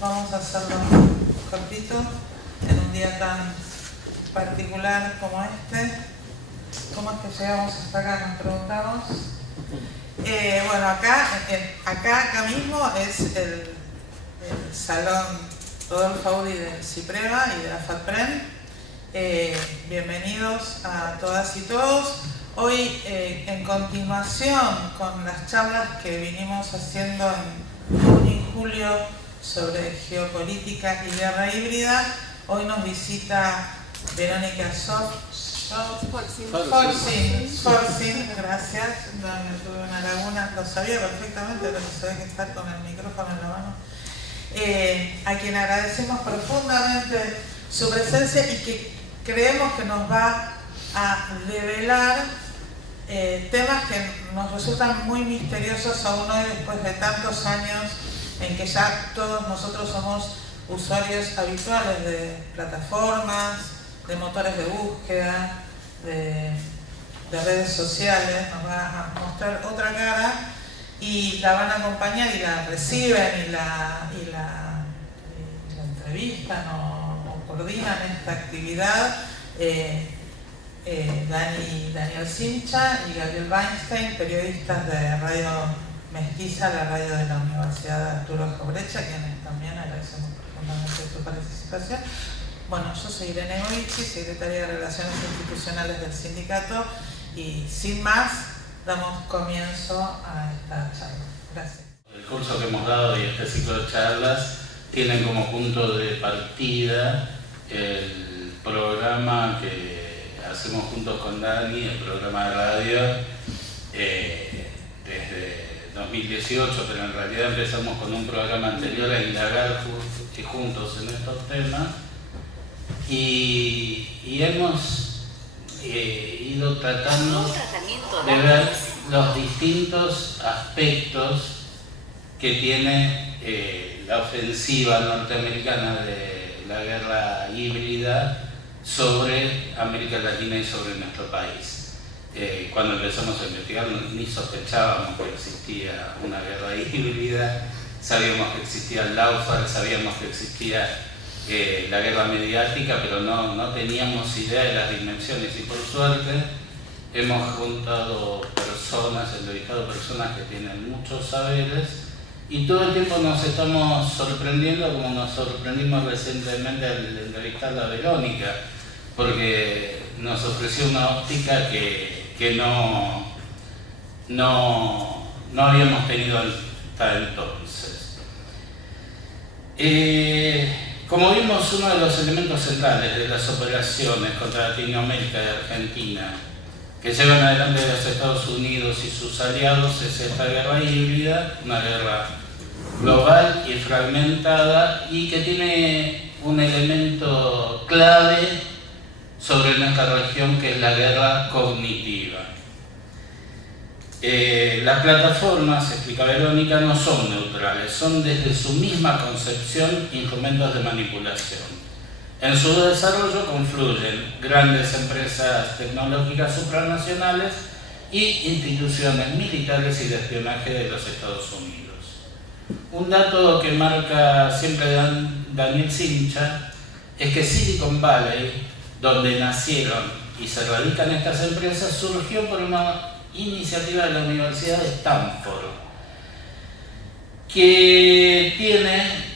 Vamos a hacerlo cortito en un día tan particular como este. ¿Cómo es que llegamos hasta acá? Nos preguntamos. Bueno, acá mismo es el salón Rodolfo Audi del CIPREVA y de la FADPREN. Bienvenidos a todas y todos. Hoy, en continuación con las charlas que vinimos haciendo en junio y julio sobre geopolítica y guerra híbrida, hoy nos visita Verónica Sforcin, gracias. No, tuve una laguna, lo sabía perfectamente, pero se ve que está con el micrófono en la mano. A quien agradecemos profundamente su presencia y que creemos que nos va a develar temas que nos resultan muy misteriosos aún hoy, después de tantos años en que ya todos nosotros somos usuarios habituales de plataformas, de motores de búsqueda, de redes sociales. Nos va a mostrar otra cara y la van a acompañar y la reciben y la entrevistan o coordinan esta actividad Daniel Sincha y Gabriel Weinstein, periodistas de Radio Mestiza, la radio de la Universidad de Arturo Jaureche, a quienes también agradecemos profundamente su participación. Bueno, yo soy Irene Goichi, secretaria de Relaciones Institucionales del sindicato, y sin más, damos comienzo a esta charla. Gracias. El curso que hemos dado y este ciclo de charlas tienen como punto de partida el programa que hacemos juntos con Dani, el programa de radio, desde 2018, pero en realidad empezamos con un programa anterior a indagar juntos en estos temas y hemos ido tratando de ver los distintos aspectos que tiene la ofensiva norteamericana de la guerra híbrida sobre América Latina y sobre nuestro país. Cuando empezamos a investigar ni sospechábamos que existía una guerra híbrida, sabíamos que existía el Lawfare, sabíamos que existía la guerra mediática, pero no teníamos idea de las dimensiones, y por suerte hemos juntado personas, entrevistado personas que tienen muchos saberes, y todo el tiempo nos estamos sorprendiendo, como nos sorprendimos recientemente al entrevistar a Verónica, porque nos ofreció una óptica que no habíamos tenido hasta entonces. Como vimos, uno de los elementos centrales de las operaciones contra Latinoamérica y Argentina que llevan adelante los Estados Unidos y sus aliados es esta guerra híbrida, una guerra global y fragmentada, y que tiene un elemento clave sobre nuestra región, que es la guerra cognitiva. Las plataformas, explica Verónica, no son neutrales, son desde su misma concepción instrumentos de manipulación. En su desarrollo confluyen grandes empresas tecnológicas supranacionales y instituciones militares y de espionaje de los Estados Unidos. Un dato que marca siempre Daniel Sincha es que Silicon Valley, donde nacieron y se radican estas empresas, surgió por una iniciativa de la Universidad de Stanford, que tiene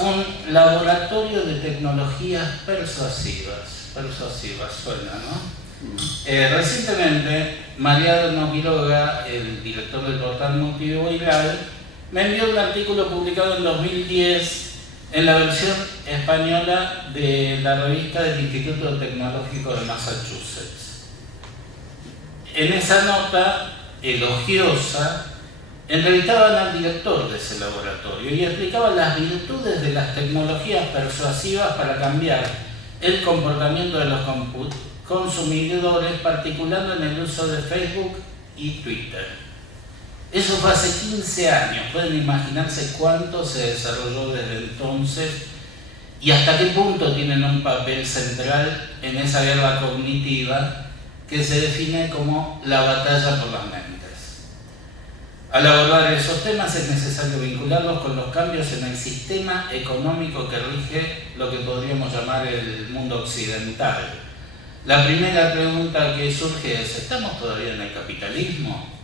un laboratorio de tecnologías persuasivas, suena, ¿no? Recientemente, Mariano Quiroga, el director del portal Multiviral, me envió un artículo publicado en 2010 en la versión española de la revista del Instituto Tecnológico de Massachusetts. En esa nota elogiosa, entrevistaban al director de ese laboratorio y explicaban las virtudes de las tecnologías persuasivas para cambiar el comportamiento de los consumidores, particularmente en el uso de Facebook y Twitter. Eso fue hace 15 años, pueden imaginarse cuánto se desarrolló desde entonces y hasta qué punto tienen un papel central en esa guerra cognitiva que se define como la batalla por las mentes. Al abordar esos temas es necesario vincularlos con los cambios en el sistema económico que rige lo que podríamos llamar el mundo occidental. La primera pregunta que surge es, ¿estamos todavía en el capitalismo?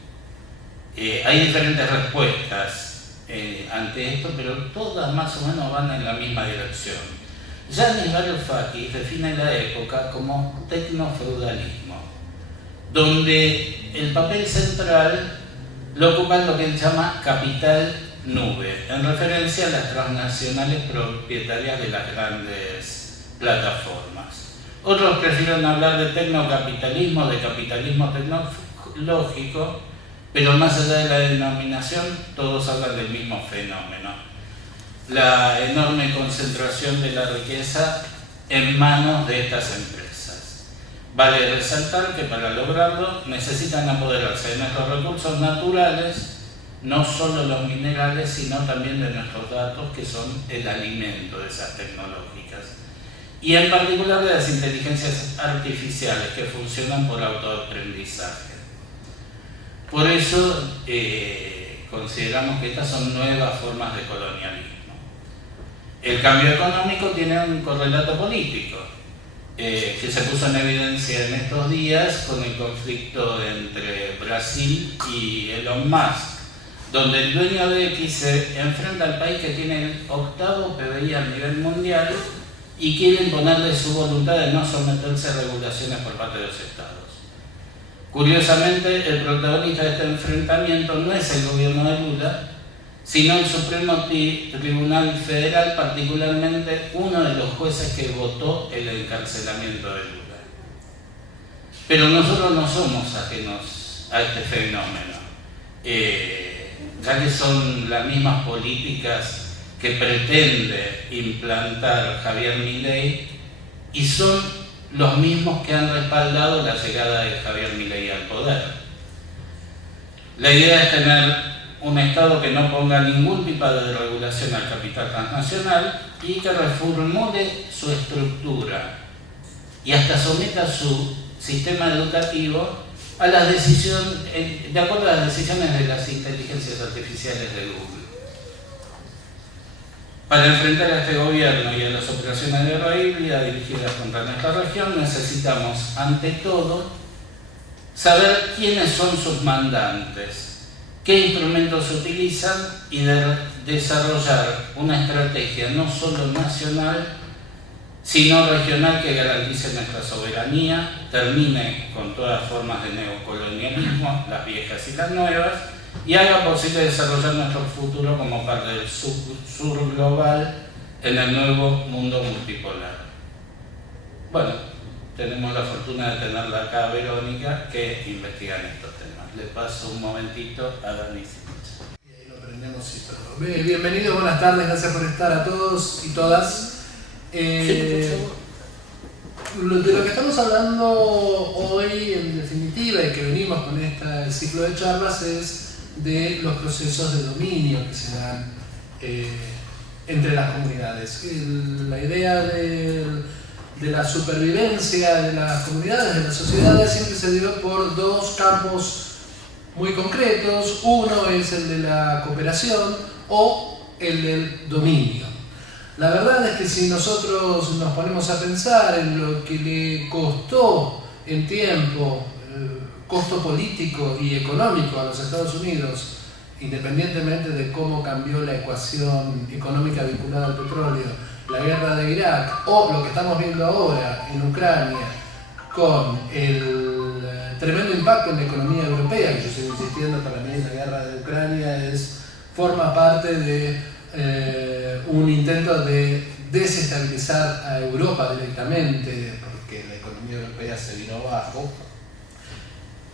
Hay diferentes respuestas ante esto, pero todas más o menos van en la misma dirección. Yanis Varoufakis define la época como tecnofeudalismo, donde el papel central lo ocupa lo que él llama capital nube, en referencia a las transnacionales propietarias de las grandes plataformas. Otros prefieren hablar de tecnocapitalismo, de capitalismo tecnológico, pero más allá de la denominación, todos hablan del mismo fenómeno: la enorme concentración de la riqueza en manos de estas empresas. Vale resaltar que para lograrlo necesitan apoderarse de nuestros recursos naturales, no solo los minerales, sino también de nuestros datos, que son el alimento de esas tecnológicas, y en particular de las inteligencias artificiales que funcionan por autoaprendizaje. Por eso consideramos que estas son nuevas formas de colonialismo. El cambio económico tiene un correlato político, que se puso en evidencia en estos días con el conflicto entre Brasil y Elon Musk, donde el dueño de X se enfrenta al país que tiene el 8º PBI a nivel mundial y quiere imponerle su voluntad de no someterse a regulaciones por parte de los estados. Curiosamente, el protagonista de este enfrentamiento no es el gobierno de Lula, sino el Supremo Tribunal Federal, particularmente uno de los jueces que votó el encarcelamiento de Lula. Pero nosotros no somos ajenos a este fenómeno, ya que son las mismas políticas que pretende implantar Javier Milei y son los mismos que han respaldado la llegada de Javier Milei al poder. La idea es tener un Estado que no ponga ningún tipo de regulación al capital transnacional y que reformule su estructura y hasta someta su sistema educativo a las decisiones, de acuerdo a las decisiones de las inteligencias artificiales de Google. Para enfrentar a este gobierno y a las operaciones de guerra híbrida dirigidas contra nuestra región, necesitamos, ante todo, saber quiénes son sus mandantes, qué instrumentos utilizan y desarrollar una estrategia no solo nacional, sino regional que garantice nuestra soberanía, termine con todas formas de neocolonialismo, las viejas y las nuevas, y haga posible desarrollar nuestro futuro como parte del sur global en el nuevo mundo multipolar. Bueno, tenemos la fortuna de tenerla acá a Verónica, que investiga en estos temas. Le paso un momentito a Dani. Y ahí lo prendemos y todo. Bienvenidos, buenas tardes, gracias por estar a todos y todas. De lo que estamos hablando hoy, en definitiva, y que venimos con este ciclo de charlas, es de los procesos de dominio que se dan entre las comunidades. La idea de la supervivencia de las comunidades, de las sociedades, siempre se dio por dos campos muy concretos. Uno es el de la cooperación o el del dominio. La verdad es que si nosotros nos ponemos a pensar en lo que le costó en tiempo, costo político y económico a los Estados Unidos, independientemente de cómo cambió la ecuación económica vinculada al petróleo, la guerra de Irak o lo que estamos viendo ahora en Ucrania con el tremendo impacto en la economía europea, que yo sigo insistiendo, para mí la guerra de Ucrania forma parte de un intento de desestabilizar a Europa directamente, porque la economía europea se vino abajo.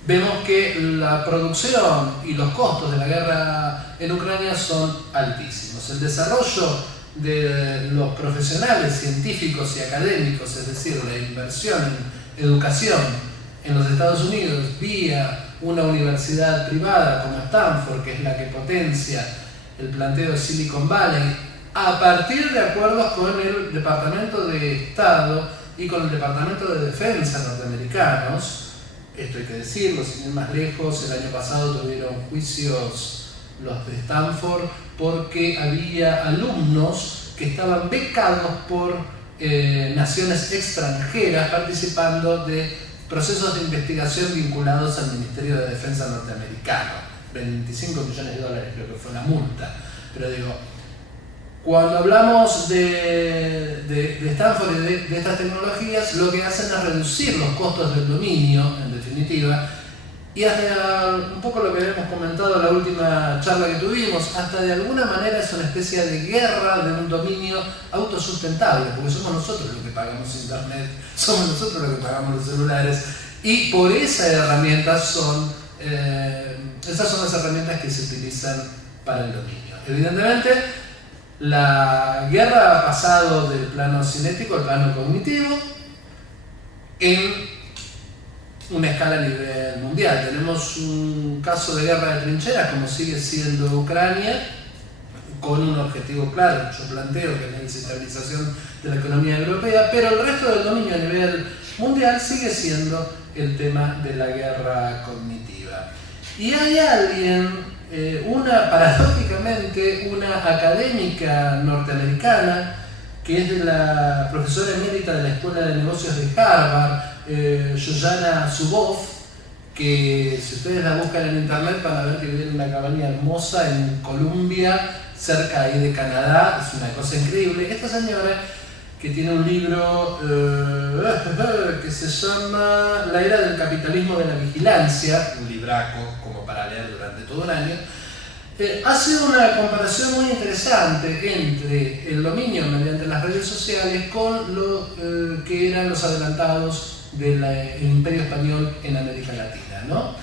Vemos que la producción y los costos de la guerra en Ucrania son altísimos. El desarrollo de los profesionales científicos y académicos, es decir, la inversión en educación en los Estados Unidos vía una universidad privada como Stanford, que es la que potencia el planteo de Silicon Valley, a partir de acuerdos con el Departamento de Estado y con el Departamento de Defensa norteamericanos. Esto hay que decirlo, sin ir más lejos, el año pasado tuvieron juicios los de Stanford, porque había alumnos que estaban becados por naciones extranjeras participando de procesos de investigación vinculados al Ministerio de Defensa norteamericano. 25 millones de dólares creo que fue la multa. Pero digo, cuando hablamos de Stanford y de estas tecnologías, lo que hacen es reducir los costos del dominio, en definitiva, y hasta un poco lo que habíamos comentado en la última charla que tuvimos, hasta de alguna manera es una especie de guerra de un dominio autosustentable, porque somos nosotros los que pagamos internet, somos nosotros los que pagamos los celulares, y por esas herramientas esas son las herramientas que se utilizan para el dominio. Evidentemente, la guerra ha pasado del plano cinético al plano cognitivo en una escala a nivel mundial. Tenemos un caso de guerra de trincheras, como sigue siendo Ucrania, con un objetivo claro, yo planteo, que es la desestabilización de la economía europea, pero el resto del dominio a nivel mundial sigue siendo el tema de la guerra cognitiva. Y hay alguien, paradójicamente, una académica norteamericana, que es de la profesora emérita de la Escuela de Negocios de Harvard, Shoshana Zuboff, que si ustedes la buscan en internet van a ver que vive en una cabaña hermosa en Columbia, cerca ahí de Canadá, es una cosa increíble. Esta señora, que tiene un libro que se llama La era del capitalismo de la vigilancia, un libraco como para leer durante todo un año, hace una comparación muy interesante entre el dominio mediante las redes sociales con lo que eran los adelantados del Imperio Español en América Latina, ¿no?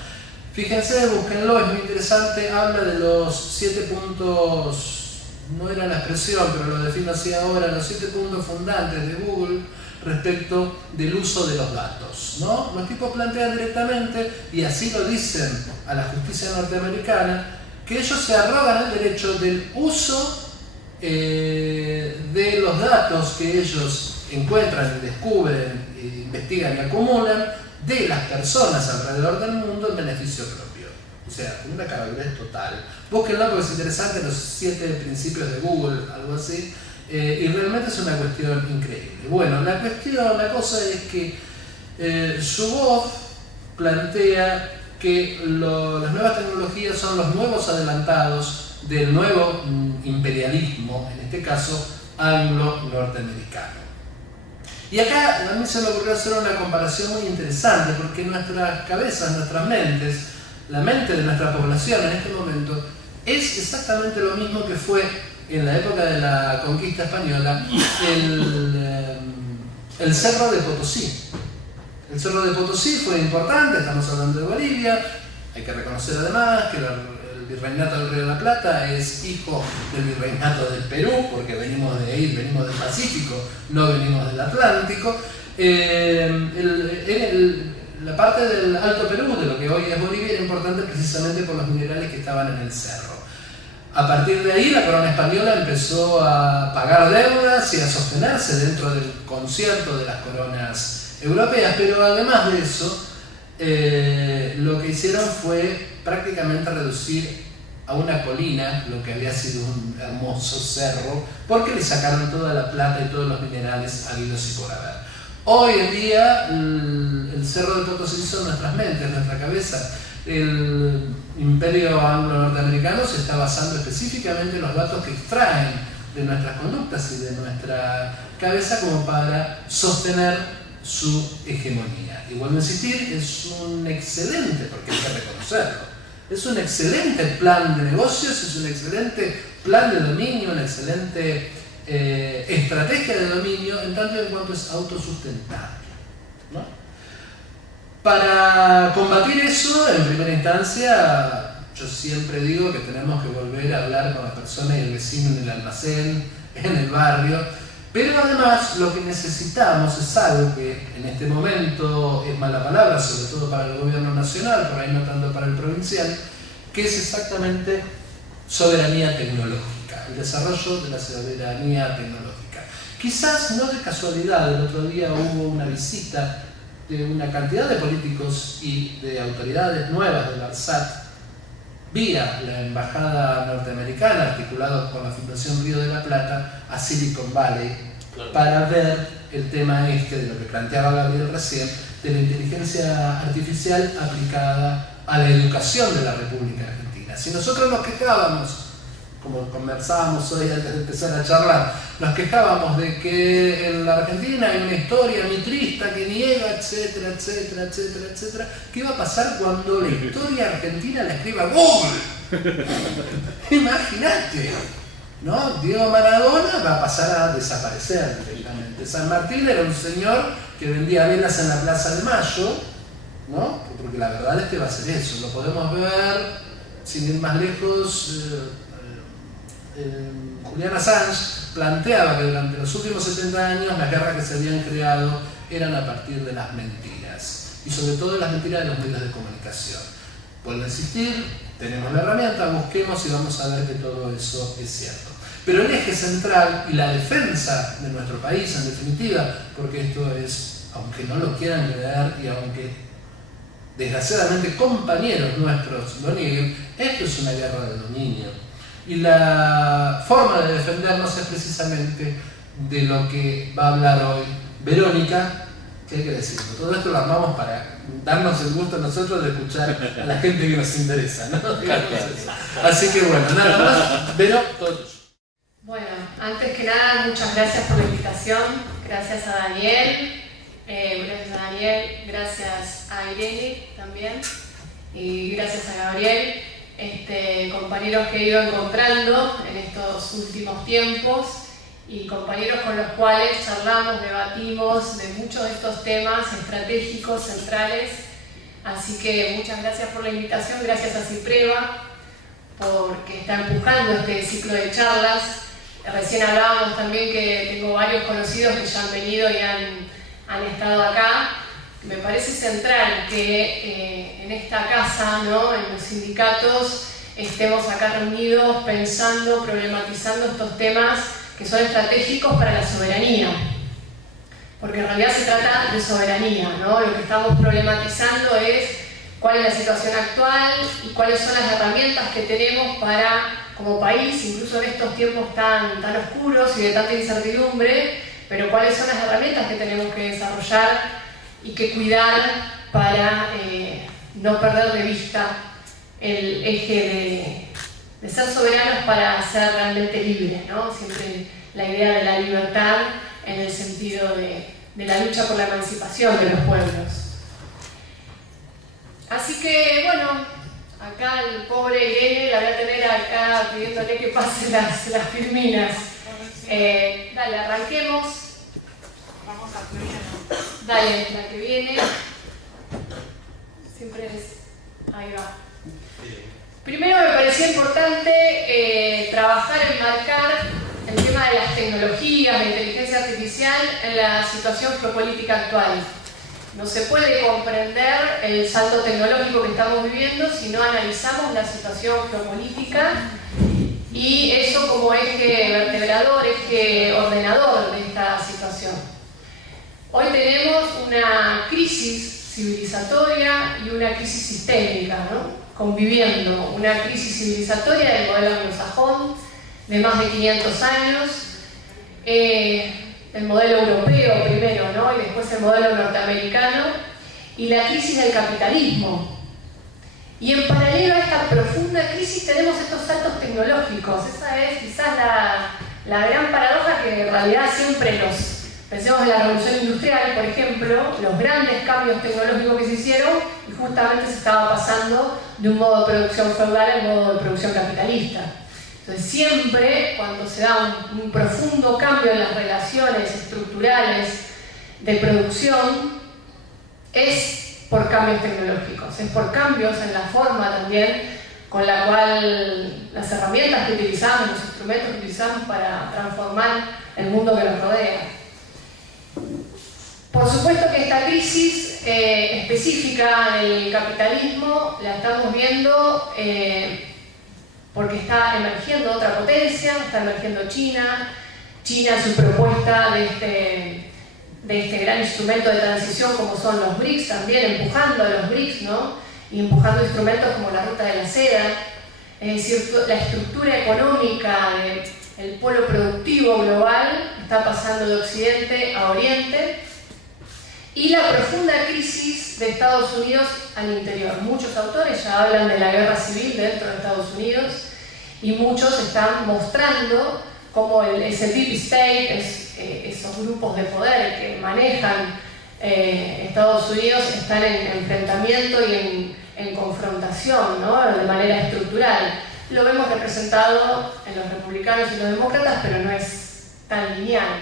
Fíjense, búsquenlo, es muy interesante, habla de los 7 puntos, no era la expresión, pero lo defino así ahora, los 7 puntos fundantes de Google respecto del uso de los datos, ¿no? Los tipos plantean directamente, y así lo dicen a la justicia norteamericana, que ellos se arrogan el derecho del uso de los datos que ellos encuentran y descubren, investigan y acumulan de las personas alrededor del mundo en beneficio propio. O sea, una caradurez total. Búsquenlo porque es interesante, los 7 principios de Google, algo así, y realmente es una cuestión increíble. Bueno, la cosa es que Zuboff plantea que las nuevas tecnologías son los nuevos adelantados del nuevo imperialismo, en este caso anglo-norteamericano. Y acá a mí se me ocurrió hacer una comparación muy interesante, porque nuestras cabezas, nuestras mentes, la mente de nuestra población en este momento es exactamente lo mismo que fue en la época de la conquista española el Cerro de Potosí. El Cerro de Potosí fue importante, estamos hablando de Bolivia, hay que reconocer además que el virreinato del Río de la Plata es hijo del virreinato del Perú, porque venimos de ahí, venimos del Pacífico, no venimos del Atlántico. La parte del Alto Perú, de lo que hoy es Bolivia, era importante precisamente por los minerales que estaban en el cerro. A partir de ahí la corona española empezó a pagar deudas y a sostenerse dentro del concierto de las coronas europeas, pero además de eso, lo que hicieron fue prácticamente reducir a una colina lo que había sido un hermoso cerro, porque le sacaron toda la plata y todos los minerales habidos y por haber. Hoy en día el Cerro de Potosí son nuestras mentes, nuestra cabeza. El imperio anglo-norteamericano se está basando específicamente en los datos que extraen de nuestras conductas y de nuestra cabeza como para sostener su hegemonía. Y vuelvo a insistir, es un excelente, porque hay que reconocerlo, es un excelente plan de negocios, es un excelente plan de dominio, una excelente estrategia de dominio, en tanto y en cuanto es autosustentable, ¿no? Para combatir eso, en primera instancia, yo siempre digo que tenemos que volver a hablar con la persona y el vecino en el almacén, en el barrio, pero además lo que necesitamos es algo que en este momento es mala palabra, sobre todo para el gobierno nacional, por ahí no tanto para el provincial, que es exactamente soberanía tecnológica, el desarrollo de la soberanía tecnológica. Quizás no de casualidad, el otro día hubo una visita de una cantidad de políticos y de autoridades nuevas del ARSAT vía la embajada norteamericana, articulado con la Fundación Río de la Plata, a Silicon Valley, para ver el tema este de lo que planteaba Gabriel recién, de la inteligencia artificial aplicada a la educación de la República Argentina. Si nosotros nos quejábamos, como conversábamos hoy antes de empezar a charlar, nos quejábamos de que en la Argentina hay una historia mitrista que niega, etcétera, etcétera, etcétera, etcétera. ¿Qué va a pasar cuando la historia argentina la escriba Google? Imagínate, ¿no? Diego Maradona va a pasar a desaparecer directamente. San Martín era un señor que vendía velas en la Plaza de Mayo, ¿no? Porque la verdad es que va a ser eso. Lo podemos ver, sin ir más lejos, Julian Assange planteaba que durante los últimos 70 años las guerras que se habían creado eran a partir de las mentiras, y sobre todo las mentiras de los medios de comunicación. Vuelvo a insistir, tenemos la herramienta, busquemos y vamos a ver que todo eso es cierto. Pero el eje central y la defensa de nuestro país, en definitiva, porque esto es, aunque no lo quieran creer y aunque desgraciadamente compañeros nuestros lo nieguen, esto es una guerra de dominio. Y la forma de defendernos es precisamente de lo que va a hablar hoy Verónica, que hay que decirlo. Todo esto lo armamos para darnos el gusto a nosotros de escuchar a la gente que nos interesa, ¿no? Así que bueno, nada más, Vero, todos. Bueno, antes que nada, muchas gracias por la invitación. Gracias a Daniel, gracias a Irene también, y gracias a Gabriel. Compañeros que he ido encontrando en estos últimos tiempos y compañeros con los cuales charlamos, debatimos de muchos de estos temas estratégicos, centrales. Así que muchas gracias por la invitación, gracias a Cipreva porque está empujando este ciclo de charlas. Recién hablábamos también que tengo varios conocidos que ya han venido y han estado acá. Me parece central que en esta casa, ¿no?, en los sindicatos, estemos acá reunidos pensando, problematizando estos temas que son estratégicos para la soberanía. Porque en realidad se trata de soberanía, ¿no? Lo que estamos problematizando es cuál es la situación actual y cuáles son las herramientas que tenemos para, como país, incluso en estos tiempos tan oscuros y de tanta incertidumbre, pero cuáles son las herramientas que tenemos que desarrollar y que cuidar para no perder de vista el eje de ser soberanos para ser realmente libres, ¿no? Siempre la idea de la libertad en el sentido de la lucha por la emancipación de los pueblos. Así que, bueno, acá el pobre Irene la voy a tener acá pidiéndole que pase las firminas. Dale, arranquemos. Vamos a primero. Dale, la que viene. Siempre es... Ahí va. Primero me pareció importante trabajar en marcar el tema de las tecnologías, de inteligencia artificial en la situación geopolítica actual. No se puede comprender el salto tecnológico que estamos viviendo si no analizamos la situación geopolítica y eso como eje vertebrador, eje ordenador de esta situación. Hoy tenemos una crisis civilizatoria y una crisis sistémica, ¿no?, conviviendo. Una crisis civilizatoria del modelo anglosajón de más de 500 años, el modelo europeo primero, ¿no?, y después el modelo norteamericano, y la crisis del capitalismo. Y en paralelo a esta profunda crisis tenemos estos saltos tecnológicos. Esa es quizás la gran paradoja que en realidad siempre pensemos en la revolución industrial, por ejemplo, los grandes cambios tecnológicos que se hicieron y justamente se estaba pasando de un modo de producción feudal al modo de producción capitalista. Entonces siempre cuando se da un profundo cambio en las relaciones estructurales de producción es por cambios tecnológicos, es por cambios en la forma también con la cual las herramientas que utilizamos, los instrumentos que utilizamos para transformar el mundo que nos rodea. Por supuesto que esta crisis específica del capitalismo la estamos viendo porque está emergiendo otra potencia, está emergiendo China. China, su propuesta de este gran instrumento de transición como son los BRICS, también empujando a los BRICS, ¿no?, y empujando instrumentos como la ruta de la seda, es decir, la estructura económica del polo productivo global está pasando de Occidente a Oriente, y la profunda crisis de Estados Unidos al interior. Muchos autores ya hablan de la guerra civil dentro de Estados Unidos, y muchos están mostrando cómo ese deep state, esos grupos de poder que manejan Estados Unidos, están en enfrentamiento y en confrontación, ¿no? De manera estructural. Lo vemos representado en los republicanos y los demócratas, pero no es tan lineal.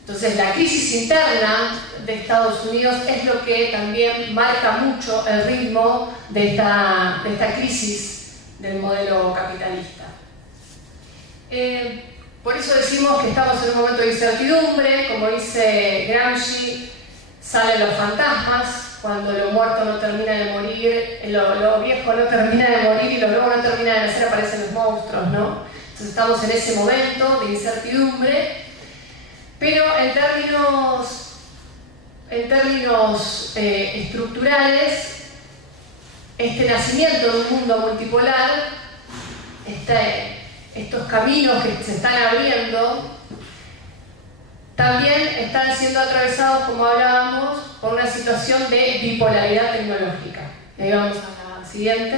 Entonces, la crisis interna de Estados Unidos es lo que también marca mucho el ritmo de esta crisis del modelo capitalista. Por eso decimos que estamos en un momento de incertidumbre. Como dice Gramsci, salen los fantasmas, cuando lo muerto no termina de morir, lo viejo no termina de morir y lo nuevo no termina de nacer, aparecen los monstruos, ¿no? Entonces estamos en ese momento de incertidumbre, pero en términos estructurales, este nacimiento de un mundo multipolar, estos caminos que se están abriendo, también están siendo atravesados, como hablábamos, por una situación de bipolaridad tecnológica. Y ahí vamos a la siguiente.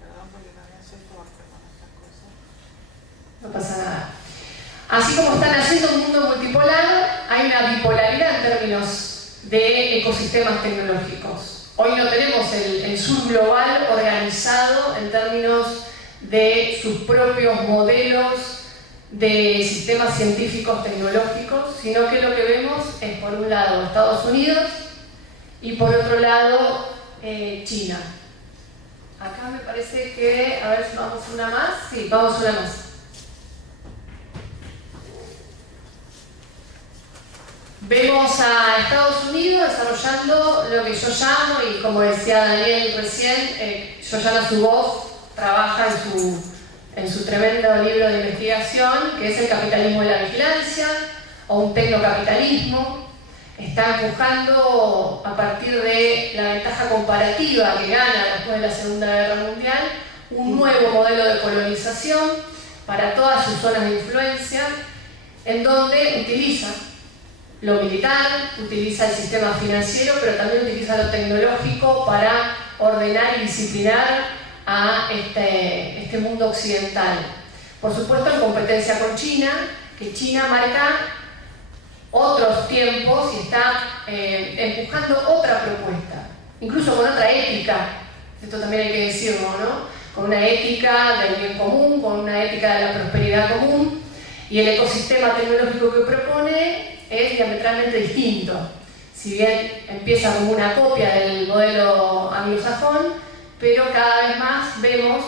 Perdón, porque también soy fuerte con estas cosas. No pasa nada. Así como está naciendo un mundo multipolar, hay una bipolaridad en términos de ecosistemas tecnológicos. Hoy no tenemos el sur global organizado en términos de sus propios modelos de sistemas científicos tecnológicos, sino que lo que vemos es, por un lado, Estados Unidos y por otro lado, China. Acá me parece que, a ver si vamos una más. Sí, vamos una más. Vemos a Estados Unidos desarrollando lo que yo llamo, y como decía Daniel recién, Yoyana Zuboff trabaja en su tremendo libro de investigación, que es el capitalismo de la vigilancia, o un tecnocapitalismo. Está empujando, a partir de la ventaja comparativa que gana después de la Segunda Guerra Mundial, un nuevo modelo de colonización para todas sus zonas de influencia, en donde utiliza lo militar, utiliza el sistema financiero, pero también utiliza lo tecnológico para ordenar y disciplinar a este mundo occidental. Por supuesto, en competencia con China, que China marca otros tiempos y está empujando otra propuesta, incluso con otra ética. Esto también hay que decirlo, ¿no? Con una ética del bien común, con una ética de la prosperidad común, y el ecosistema tecnológico que propone es diametralmente distinto. Si bien empieza como una copia del modelo anglosajón, pero cada vez más vemos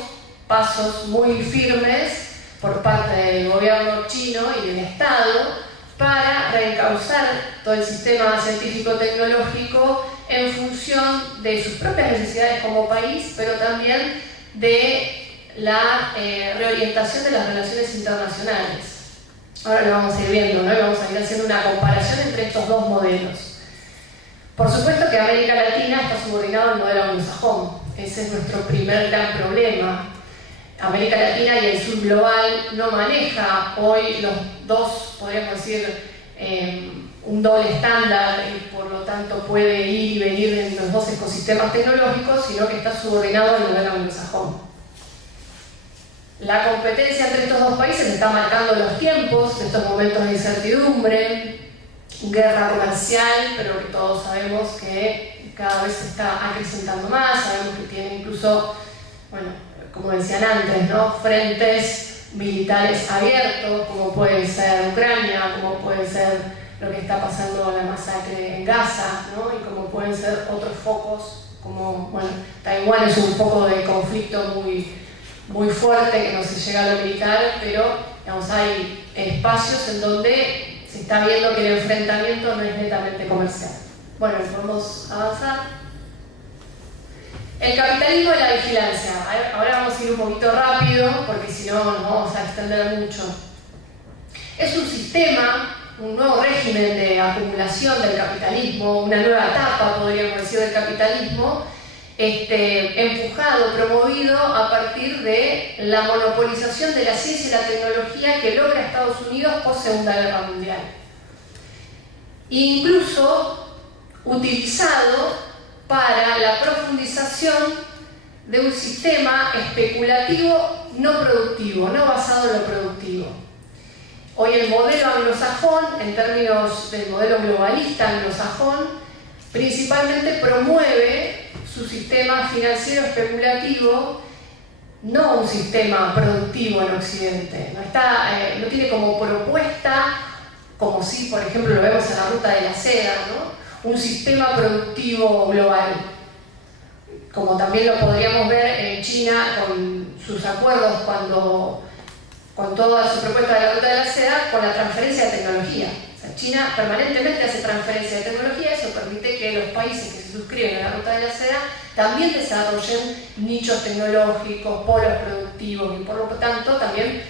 pasos muy firmes por parte del gobierno chino y del Estado para reencauzar todo el sistema científico-tecnológico en función de sus propias necesidades como país, pero también de la reorientación de las relaciones internacionales. Ahora lo vamos a ir viendo, ¿no? Y vamos a ir haciendo una comparación entre estos dos modelos. Por supuesto que América Latina está subordinada al modelo anglosajón. Ese es nuestro primer gran problema. América Latina y el sur global no maneja hoy los dos, podríamos decir, un doble estándar, y por lo tanto puede ir y venir en los dos ecosistemas tecnológicos, sino que está subordinado al modelo anglosajón. La competencia entre estos dos países está marcando los tiempos de estos momentos de incertidumbre, guerra comercial, pero que todos sabemos que cada vez se está acrecentando más. Sabemos que tiene incluso, bueno, como decían antes, ¿no?, frentes militares abiertos, como puede ser Ucrania, como puede ser lo que está pasando en la masacre en Gaza, ¿no?, y como pueden ser otros focos, como, bueno, Taiwán es un foco de conflicto muy fuerte que no se llega a lo militar, pero digamos, hay espacios en donde se está viendo que el enfrentamiento no es netamente comercial. Bueno, podemos avanzar. El capitalismo de la vigilancia. Ahora vamos a ir un poquito rápido, porque si no nos vamos a extender mucho. Es un sistema, un nuevo régimen de acumulación del capitalismo, una nueva etapa, podríamos decir, del capitalismo, empujado, promovido a partir de la monopolización de la ciencia y la tecnología que logra Estados Unidos post Segunda Guerra Mundial. Incluso utilizado para la profundización de un sistema especulativo no productivo, no basado en lo productivo. Hoy el modelo anglosajón, en términos del modelo globalista anglosajón, principalmente promueve su sistema financiero especulativo, no un sistema productivo en Occidente. No tiene como propuesta, como si, por ejemplo, lo vemos en la ruta de la seda, ¿no?, un sistema productivo global. Como también lo podríamos ver en China con sus acuerdos con toda su propuesta de la ruta de la seda, con la transferencia de tecnología. O sea, China permanentemente hace transferencia de tecnología, eso permite que los países que se suscriben a la ruta de la seda también desarrollen nichos tecnológicos, polos productivos y por lo tanto también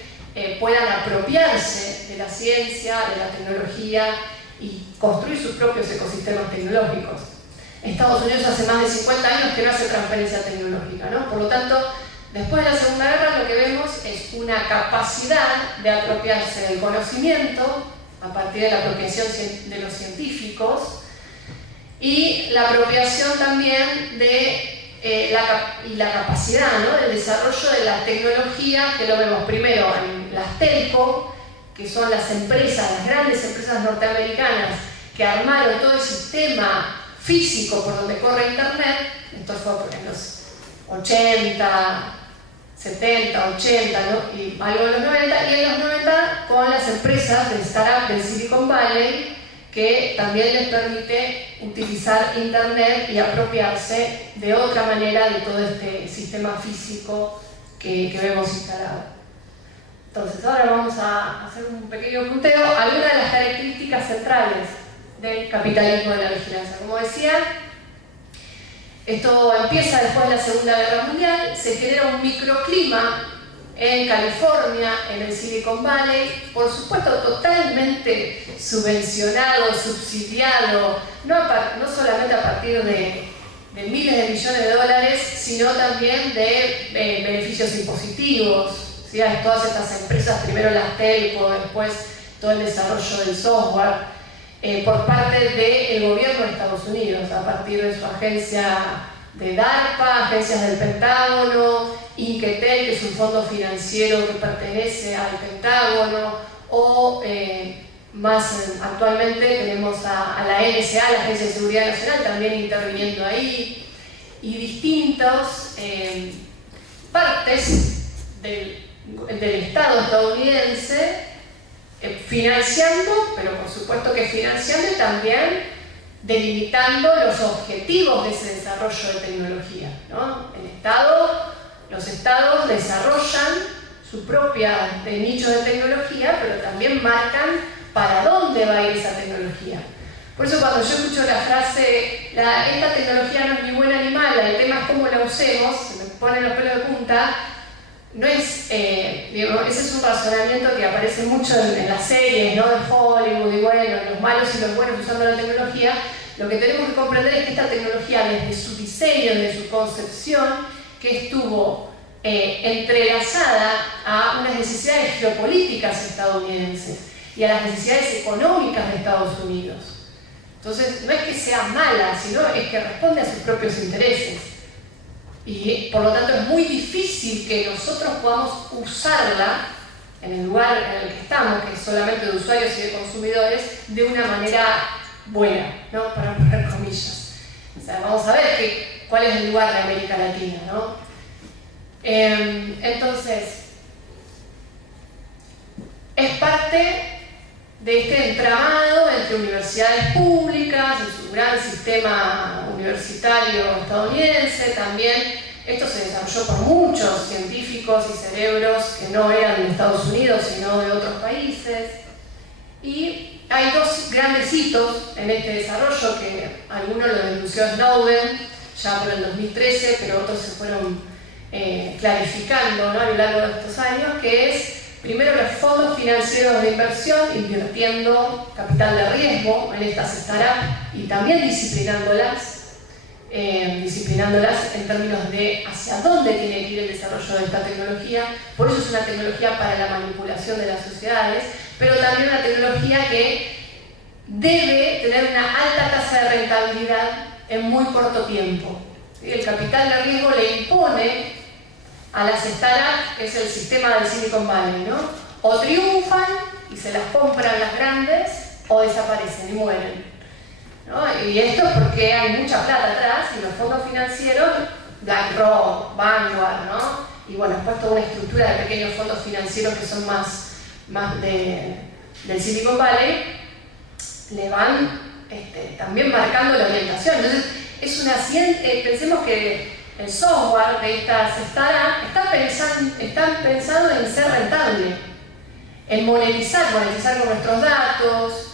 puedan apropiarse de la ciencia, de la tecnología y construir sus propios ecosistemas tecnológicos. Estados Unidos hace más de 50 años que no hace transferencia tecnológica, ¿no? Por lo tanto, después de la Segunda Guerra lo que vemos es una capacidad de apropiarse del conocimiento a partir de la apropiación de los científicos y la apropiación también de la capacidad, ¿no?, del desarrollo de la tecnología, que lo vemos primero en las telco, que son las grandes empresas norteamericanas que armaron todo el sistema físico por donde corre Internet. Esto fue en los 80, 70, 80, ¿no?, y algo en los 90, y en los 90 con las empresas de startup del Silicon Valley, que también les permite utilizar Internet y apropiarse de otra manera de todo este sistema físico que vemos instalado. Entonces, ahora vamos a hacer un pequeño punteo, algunas de las características centrales del capitalismo de la vigilancia. Como decía, esto empieza después de la Segunda Guerra Mundial, se genera un microclima en California, en el Silicon Valley, por supuesto totalmente subvencionado, subsidiado, no solamente a partir de miles de millones de dólares, sino también de beneficios impositivos. ¿Sí? Todas estas empresas, primero las telco, después todo el desarrollo del software, por parte del gobierno de Estados Unidos, a partir de su agencia de DARPA, agencias del Pentágono, Inquetel, que es un fondo financiero que pertenece al Pentágono, o más actualmente tenemos a la NSA, la Agencia de Seguridad Nacional, también interviniendo ahí, y distintas partes del Estado estadounidense financiando, pero por supuesto que financiando y también delimitando los objetivos de ese desarrollo de tecnología, ¿no? Los estados desarrollan su propia nicho de tecnología, pero también marcan para dónde va a ir esa tecnología. Por eso cuando yo escucho la frase, esta tecnología no es ni buena ni mala, el tema es cómo la usemos, se me ponen los pelos de punta. No es, ese es un razonamiento que aparece mucho en las series, ¿no?, de Hollywood, y bueno, los malos y los buenos usando la tecnología. Lo que tenemos que comprender es que esta tecnología, desde su diseño, desde su concepción, que estuvo entrelazada a unas necesidades geopolíticas estadounidenses y a las necesidades económicas de Estados Unidos. Entonces, no es que sea mala, sino es que responde a sus propios intereses. Y por lo tanto es muy difícil que nosotros podamos usarla en el lugar en el que estamos, que es solamente de usuarios y de consumidores, de una manera buena, ¿no?, para poner comillas. O sea, vamos a ver cuál es el lugar de América Latina, ¿no? Entonces, es parte de este entramado entre universidades públicas y su gran sistema universitario estadounidense. También esto se desarrolló por muchos científicos y cerebros que no eran de Estados Unidos sino de otros países, y hay dos grandes hitos en este desarrollo que algunos lo denunció Snowden ya por el 2013, pero otros se fueron clarificando, ¿no?, a lo largo de estos años, que es primero los fondos financieros de inversión invirtiendo capital de riesgo en estas startups y también disciplinándolas. disciplinándolas en términos de hacia dónde tiene que ir el desarrollo de esta tecnología. Por eso es una tecnología para la manipulación de las sociedades, pero también una tecnología que debe tener una alta tasa de rentabilidad en muy corto tiempo. El capital de riesgo le impone a las startups, que es el sistema del Silicon Valley, ¿no? O triunfan y se las compran las grandes, o desaparecen y mueren, ¿no? Y esto es porque hay mucha plata atrás y los fondos financieros, BlackRock, Vanguard, ¿no? Y bueno, después toda una estructura de pequeños fondos financieros que son más del Silicon Valley, le van también marcando la orientación. Entonces, es una pensemos que el software de estas startups están pensando en ser rentable, en monetizar con nuestros datos.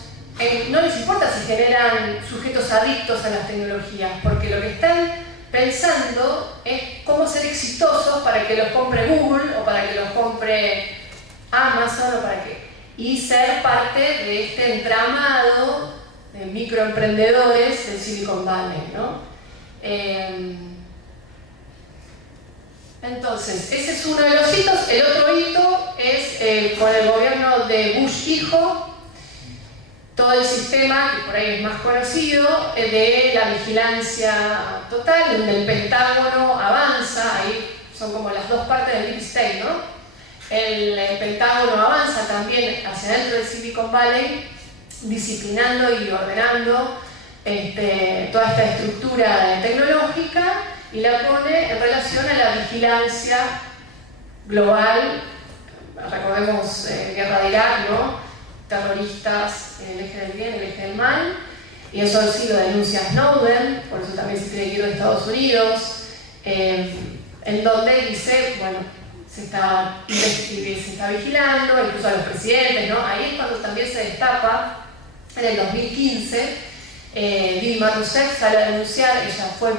No les importa si generan sujetos adictos a las tecnologías, porque lo que están pensando es cómo ser exitosos para que los compre Google o para que los compre Amazon y ser parte de este entramado de microemprendedores del Silicon Valley, ¿no? Entonces, ese es uno de los hitos. El otro hito es con el gobierno de Bush hijo, todo el sistema, que por ahí es más conocido, de la vigilancia total, donde el Pentágono avanza, ahí son como las dos partes del Deep State, ¿no? El Pentágono avanza también hacia dentro del Silicon Valley, disciplinando y ordenando toda esta estructura tecnológica y la pone en relación a la vigilancia global. Recordemos guerra de Irak, ¿no? Terroristas, el eje del bien, el eje del mal, y eso ha sido denuncia Snowden, por eso también se tiene que ir de Estados Unidos, en donde dice, bueno, se está vigilando, incluso a los presidentes, ¿no? Ahí es cuando también se destapa, en el 2015, Dilma Rousseff sale a denunciar, ella fue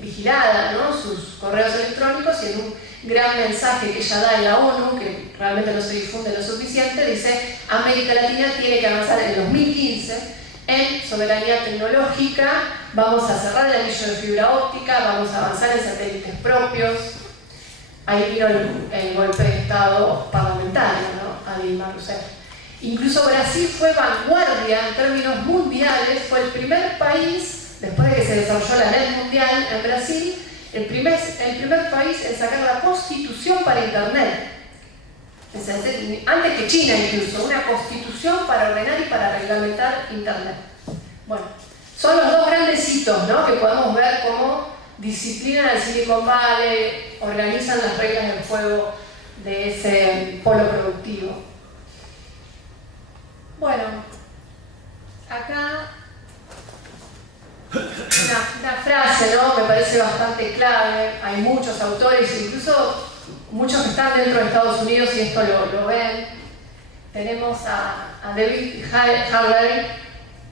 vigilada, ¿no? Sus correos electrónicos, y en un gran mensaje que ella da en la ONU, que realmente no se difunde lo suficiente, dice: América Latina tiene que avanzar en el 2015 en soberanía tecnológica, vamos a cerrar el anillo de fibra óptica, vamos a avanzar en satélites propios. Ahí vino el golpe de Estado parlamentario, ¿no? A Dilma Rousseff. Incluso Brasil fue vanguardia en términos mundiales, fue el primer país, después de que se desarrolló la red mundial en Brasil, el primer país en sacar la constitución para Internet. Antes que China incluso, una constitución para ordenar y para reglamentar Internet. Bueno, son los dos grandes hitos, ¿no? Que podemos ver cómo disciplinan al Silicon Valley, organizan las reglas del juego de ese polo productivo. Bueno, acá una frase, ¿no? Me parece bastante clave. Hay muchos autores, incluso muchos que están dentro de Estados Unidos y esto lo ven. Tenemos a David Harvey,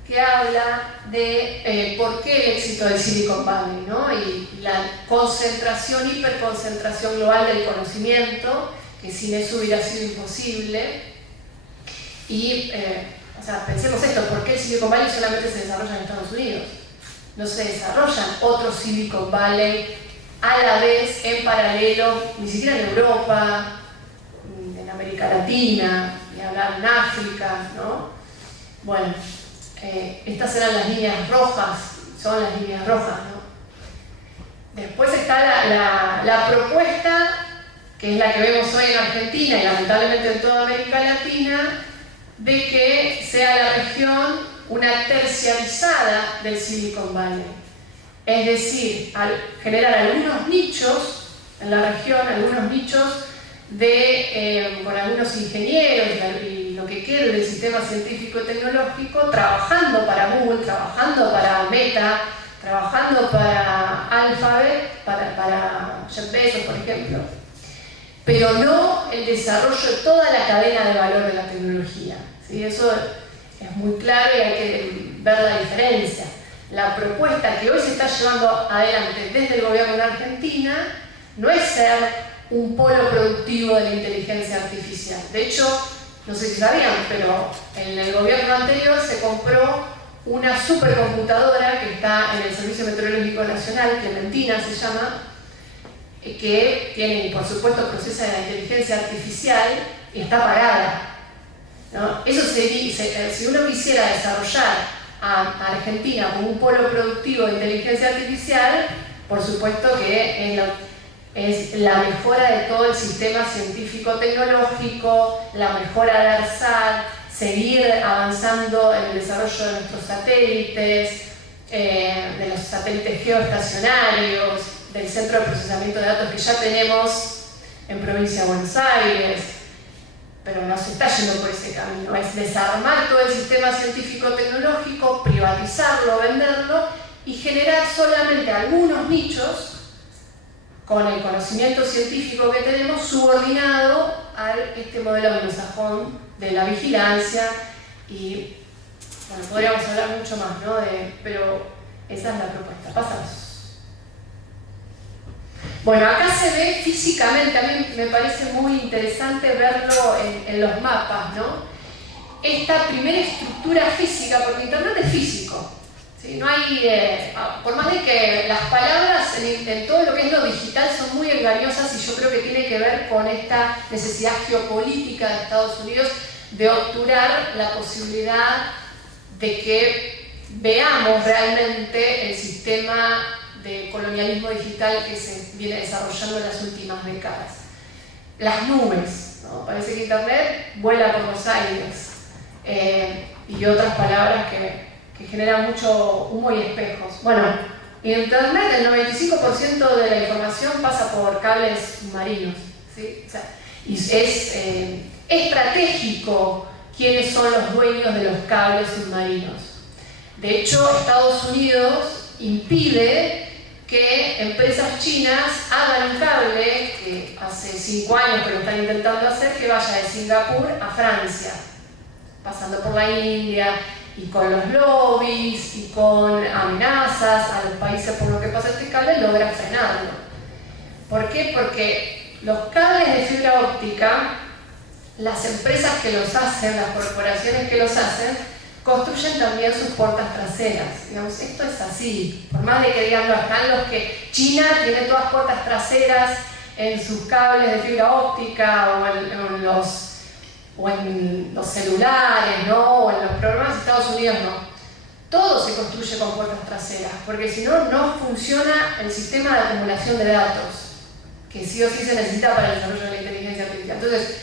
que habla de por qué el éxito del Silicon Valley, ¿no? Y la concentración, hiperconcentración global del conocimiento, que sin eso hubiera sido imposible. Y, pensemos esto: ¿por qué el Silicon Valley solamente se desarrolla en Estados Unidos? No se desarrollan otros Silicon Valley a la vez, en paralelo, ni siquiera en Europa, en América Latina, ni hablar en África, ¿no? Bueno, estas eran las líneas rojas, son las líneas rojas, ¿no? Después está la propuesta, que es la que vemos hoy en Argentina y lamentablemente en toda América Latina, de que sea la región una terciarizada del Silicon Valley. Es decir, al generar algunos nichos en la región, algunos nichos con algunos ingenieros y lo que quede del sistema científico-tecnológico, trabajando para Google, trabajando para Meta, trabajando para Alphabet, para Jeff Bezos, por ejemplo, pero no el desarrollo de toda la cadena de valor de la tecnología. ¿Sí? Eso es muy claro y hay que ver la diferencia. La propuesta que hoy se está llevando adelante desde el gobierno de Argentina no es ser un polo productivo de la inteligencia artificial. De hecho, no sé si sabían, pero en el gobierno anterior se compró una supercomputadora que está en el Servicio Meteorológico Nacional, Clementina se llama, que tiene y por supuesto procesa la inteligencia artificial y está parada, ¿no? Eso si uno quisiera desarrollar a Argentina como un polo productivo de inteligencia artificial, por supuesto que es la mejora de todo el sistema científico-tecnológico, la mejora de ARSAT, seguir avanzando en el desarrollo de nuestros satélites, de los satélites geoestacionarios, del centro de procesamiento de datos que ya tenemos en Provincia de Buenos Aires, pero no se está yendo por ese camino, es desarmar todo el sistema científico-tecnológico, privatizarlo, venderlo y generar solamente algunos nichos con el conocimiento científico que tenemos subordinado a este modelo anglosajón de la vigilancia y, bueno, podríamos hablar mucho más, ¿no? Pero esa es la propuesta. Pasamos. Bueno, acá se ve físicamente, a mí me parece muy interesante verlo en los mapas, ¿no? Esta primera estructura física, porque Internet es físico, ¿sí? No hay, por más de que las palabras en todo lo que es lo digital son muy engañosas y yo creo que tiene que ver con esta necesidad geopolítica de Estados Unidos de obturar la posibilidad de que veamos realmente el sistema de colonialismo digital que se viene desarrollando en las últimas décadas. Las nubes, ¿no? Parece que Internet vuela por los aires, y otras palabras que generan mucho humo y espejos. Bueno, en Internet el 95% de la información pasa por cables submarinos, ¿sí? O sea, y es estratégico quiénes son los dueños de los cables submarinos. De hecho, Estados Unidos impide que empresas chinas hagan un cable, que hace 5 años que lo están intentando hacer, que vaya de Singapur a Francia, pasando por la India, y con los lobbies y con amenazas a los países por los que pasa este cable, logra frenarlo. ¿Por qué? Porque los cables de fibra óptica, las empresas que los hacen, las corporaciones que los hacen, construyen también sus puertas traseras. Digamos, esto es así. Por más de que digan, no, están los que China tiene todas puertas traseras en sus cables de fibra óptica o en los celulares, ¿no? O en los programas de Estados Unidos, no. Todo se construye con puertas traseras, porque si no, no funciona el sistema de acumulación de datos, que sí o sí se necesita para el desarrollo de la inteligencia artificial. Entonces,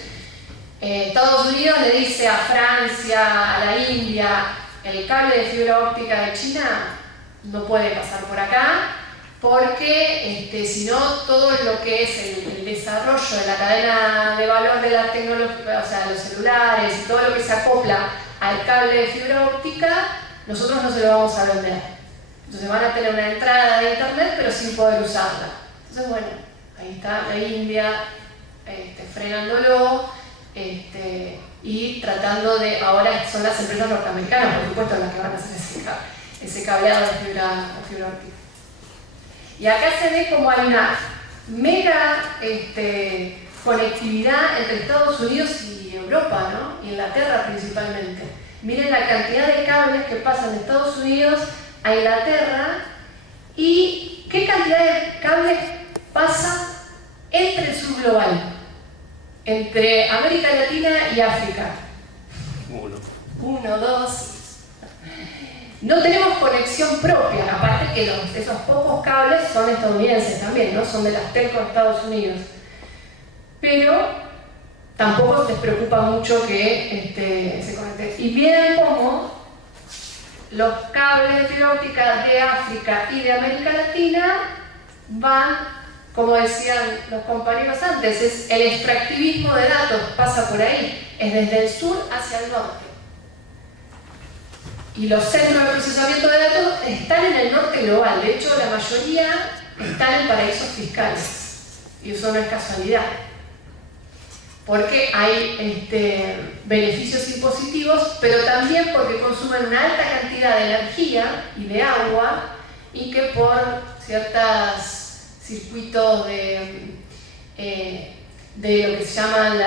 Estados Unidos le dice a Francia, a la India, el cable de fibra óptica de China no puede pasar por acá, porque si no, todo lo que es el desarrollo de la cadena de valor de la tecnología, o sea, los celulares y todo lo que se acopla al cable de fibra óptica, nosotros no se lo vamos a vender. Entonces van a tener una entrada de Internet, pero sin poder usarla. Entonces, bueno, ahí está la India frenándolo, y tratando de, ahora son las empresas norteamericanas, por supuesto, las que van a hacer ese cableado de fibra óptica. Y acá se ve como hay una mega conectividad entre Estados Unidos y Europa, ¿no? Y Inglaterra principalmente. Miren la cantidad de cables que pasan de Estados Unidos a Inglaterra y qué cantidad de cables pasa entre el sur global, entre América Latina y África. Uno, dos. No tenemos conexión propia, aparte que esos pocos cables son estadounidenses también, ¿no? Son de las telcos de Estados Unidos. Pero tampoco les preocupa mucho que se conecte. Y miren cómo los cables de fibra óptica de África y de América Latina van, como decían los compañeros antes, es el extractivismo de datos, pasa por ahí, es desde el sur hacia el norte. Y los centros de procesamiento de datos están en el norte global, de hecho la mayoría están en paraísos fiscales, y eso no es casualidad, porque hay beneficios impositivos, pero también porque consumen una alta cantidad de energía y de agua, y que por ciertos circuitos de lo que se llaman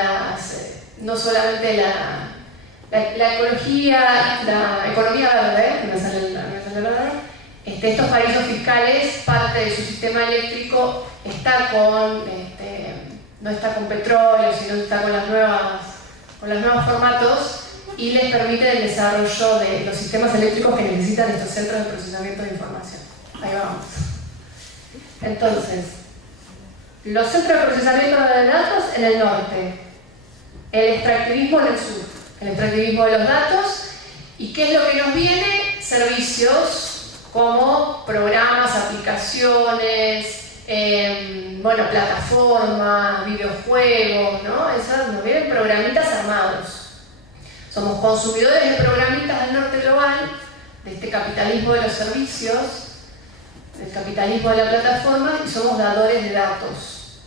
no solamente la economía verde, no me sale la palabra, estos paraísos fiscales, parte de su sistema eléctrico está con, no está con petróleo, sino está con los nuevos formatos y les permite el desarrollo de los sistemas eléctricos que necesitan estos centros de procesamiento de información. Ahí vamos. Entonces, los centros de procesamiento de datos en el norte, el extractivismo en el sur, el extractivismo de los datos, y ¿qué es lo que nos viene? Servicios como programas, aplicaciones, plataformas, videojuegos, ¿no? Esas nos vienen programitas armados. Somos consumidores de programitas del norte global, de este capitalismo de los servicios, del capitalismo de la plataforma, y somos dadores de datos.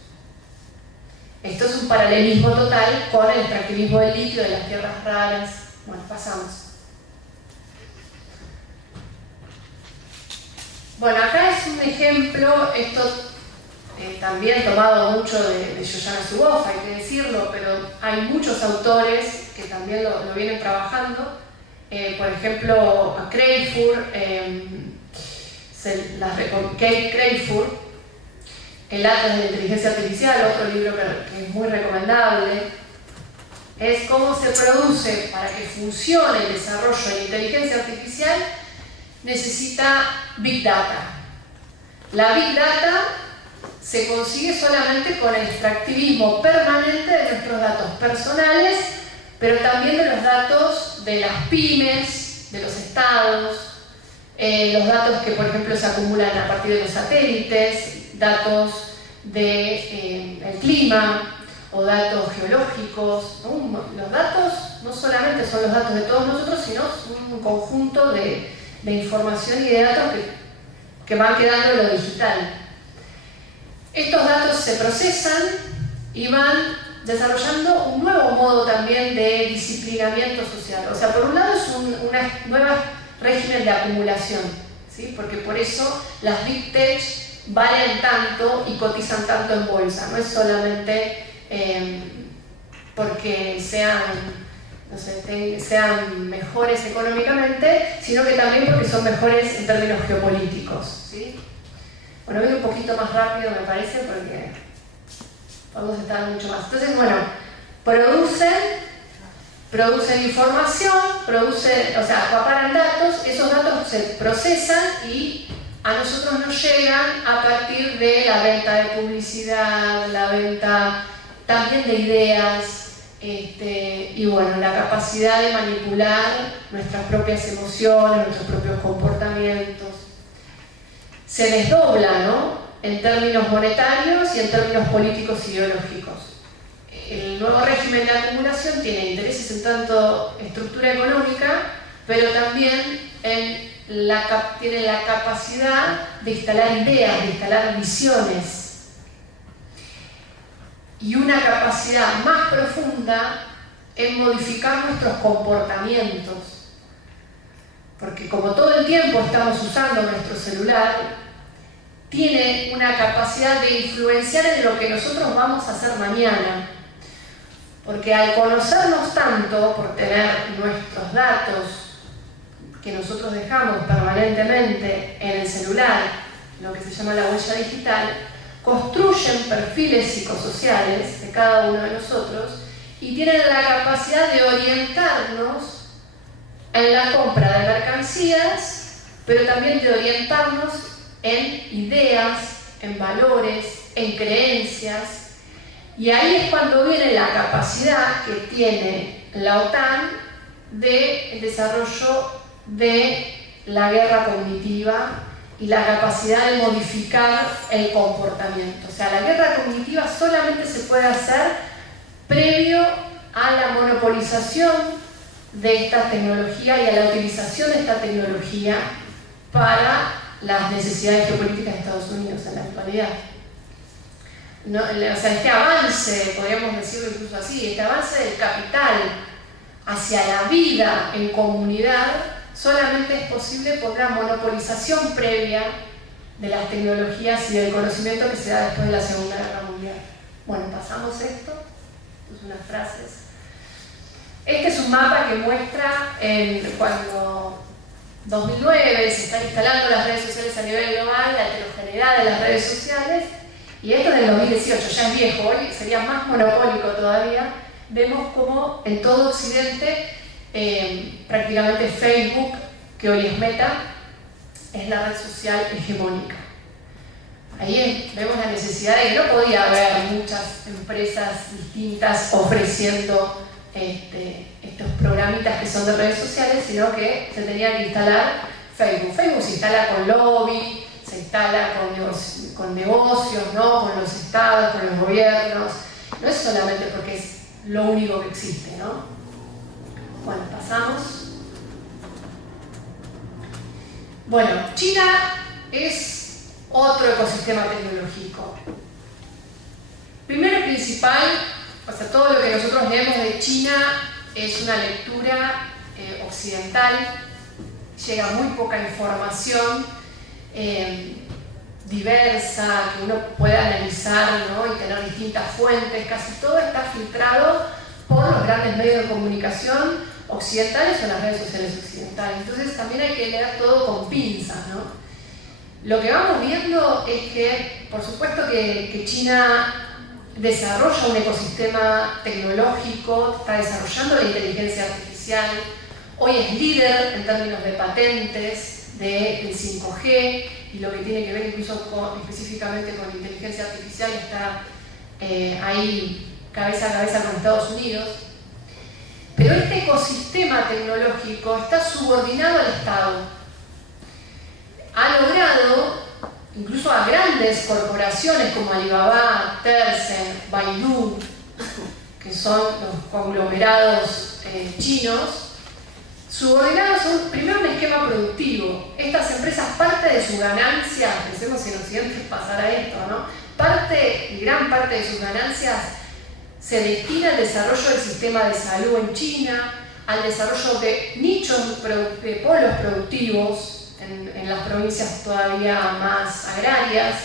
Esto es un paralelismo total con el extractivismo del litio, de las tierras raras. Bueno, pasamos. Bueno, acá es un ejemplo, esto también tomado mucho de Shoshana Zuboff, hay que decirlo, pero hay muchos autores que también lo vienen trabajando. Por ejemplo, a Craigford, Kate Craigford, El Atlas de la Inteligencia Artificial, otro libro que es muy recomendable, es cómo se produce, para que funcione el desarrollo de la inteligencia artificial, necesita Big Data. La Big Data se consigue solamente con el extractivismo permanente de nuestros datos personales, pero también de los datos de las pymes, de los estados, los datos que, por ejemplo, se acumulan a partir de los satélites, datos del clima o datos geológicos. Los datos no solamente son los datos de todos nosotros, sino un conjunto de información y de datos que van quedando en lo digital. Estos datos se procesan y van desarrollando un nuevo modo también de disciplinamiento social. O sea, por un lado es una nueva régimen de acumulación, ¿sí? Porque por eso las Big Tech valen tanto y cotizan tanto en bolsa. No es solamente porque sean mejores económicamente, sino que también porque son mejores en términos geopolíticos, ¿sí? Bueno, voy un poquito más rápido, me parece, porque podemos estar mucho más. Entonces, bueno, producen información, acaparan datos, esos datos se procesan y a nosotros nos llegan a partir de la venta de publicidad, la venta también de ideas, y bueno, la capacidad de manipular nuestras propias emociones, nuestros propios comportamientos. Se desdobla, ¿no?, en términos monetarios y en términos políticos e ideológicos. El nuevo régimen de acumulación tiene intereses en tanto estructura económica, pero también tiene la capacidad de instalar ideas, de instalar visiones, y una capacidad más profunda en modificar nuestros comportamientos. Porque como todo el tiempo estamos usando nuestro celular, tiene una capacidad de influenciar en lo que nosotros vamos a hacer mañana. Porque al conocernos tanto, por tener nuestros datos que nosotros dejamos permanentemente en el celular, lo que se llama la huella digital, construyen perfiles psicosociales de cada uno de nosotros y tienen la capacidad de orientarnos en la compra de mercancías, pero también de orientarnos en ideas, en valores, en creencias. Y ahí es cuando viene la capacidad que tiene la OTAN de desarrollo de la guerra cognitiva y la capacidad de modificar el comportamiento. O sea, la guerra cognitiva solamente se puede hacer previo a la monopolización de esta tecnología y a la utilización de esta tecnología para las necesidades geopolíticas de Estados Unidos en la actualidad. No, o sea, este avance, podríamos decirlo incluso así, este avance del capital hacia la vida en comunidad solamente es posible por la monopolización previa de las tecnologías y del conocimiento que se da después de la Segunda Guerra Mundial. Bueno, pasamos esto, unas frases. Este es un mapa que muestra cuando 2009 se están instalando las redes sociales a nivel global, la heterogeneidad de las redes sociales, y esto es del 2018, ya es viejo, hoy sería más monopólico todavía. Vemos como en todo Occidente prácticamente Facebook, que hoy es Meta, es la red social hegemónica. Ahí vemos la necesidad de que no podía haber muchas empresas distintas ofreciendo estos programitas que son de redes sociales, sino que se tenía que instalar Facebook. Facebook se instala con lobby, se instala con negocios, ¿no? Con los estados, con los gobiernos. No es solamente porque es lo único que existe, ¿no? Bueno, pasamos. Bueno, China es otro ecosistema tecnológico. Primero y principal, o sea, todo lo que nosotros leemos de China es una lectura occidental, llega muy poca información diversa que uno pueda analizar, ¿no? Y tener distintas fuentes. Casi todo está filtrado por los grandes medios de comunicación occidentales o las redes sociales occidentales. Entonces también hay que leer todo con pinzas, ¿no? Lo que vamos viendo es que, por supuesto que China desarrolla un ecosistema tecnológico, está desarrollando la inteligencia artificial, hoy es líder en términos de patentes del 5G, y lo que tiene que ver incluso específicamente con inteligencia artificial está ahí cabeza a cabeza con Estados Unidos. Pero este ecosistema tecnológico está subordinado al Estado. Ha logrado, incluso a grandes corporaciones como Alibaba, Tencent, Baidu, que son los conglomerados chinos, subordinados a primero un esquema productivo. Estas empresas, parte de su ganancia, pensemos si en Occidente pasara esto, ¿no? Gran parte de sus ganancias se destina al desarrollo del sistema de salud en China, al desarrollo de nichos de polos productivos en las provincias todavía más agrarias,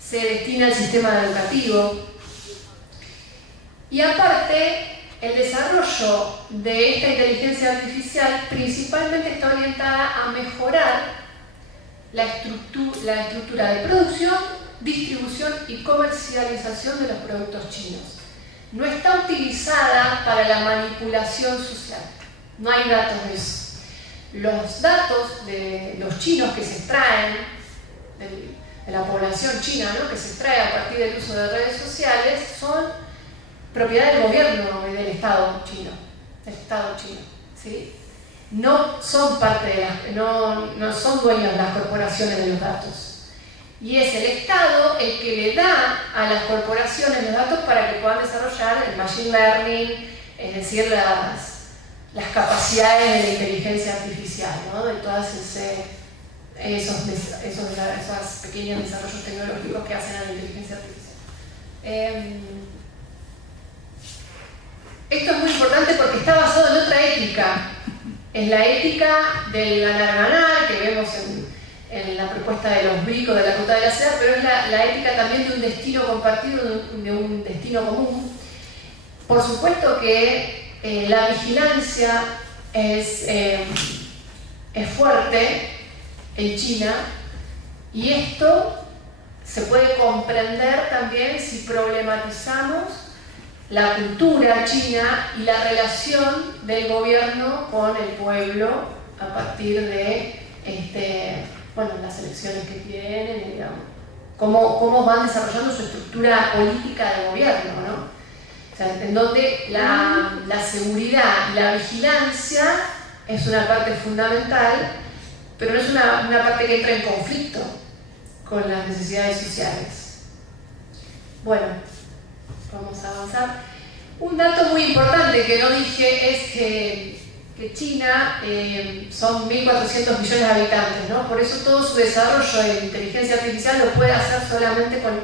se destina al sistema educativo. Y aparte, el desarrollo de esta inteligencia artificial principalmente está orientada a mejorar la estructura de producción, distribución y comercialización de los productos chinos. No está utilizada para la manipulación social. No hay datos de eso. Los datos de los chinos que se extraen, de la población china, ¿no? Que se extrae a partir del uso de redes sociales, son propiedad del gobierno y del Estado chino. ¿Sí? No son no son dueños de las corporaciones de los datos. Y es el Estado el que le da a las corporaciones los datos para que puedan desarrollar el machine learning, es decir, las capacidades de la inteligencia artificial, ¿no? De todos esos pequeños desarrollos tecnológicos que hacen a la inteligencia artificial. Esto es muy importante porque está basado en otra ética. Es la ética del ganar-ganar que vemos en la propuesta de los BRIC o de la Ruta de la Seda, pero es la ética también de un destino compartido, de un destino común. Por supuesto que la vigilancia es fuerte en China, y esto se puede comprender también si problematizamos la cultura china y la relación del gobierno con el pueblo a partir de las elecciones que tienen, digamos, cómo van desarrollando su estructura política de gobierno, ¿no? O sea, en donde la seguridad y la vigilancia es una parte fundamental, pero no es una parte que entra en conflicto con las necesidades sociales. Bueno, vamos a avanzar. Un dato muy importante que no dije es que China son 1.400 millones de habitantes, ¿no? Por eso todo su desarrollo de inteligencia artificial lo puede hacer solamente con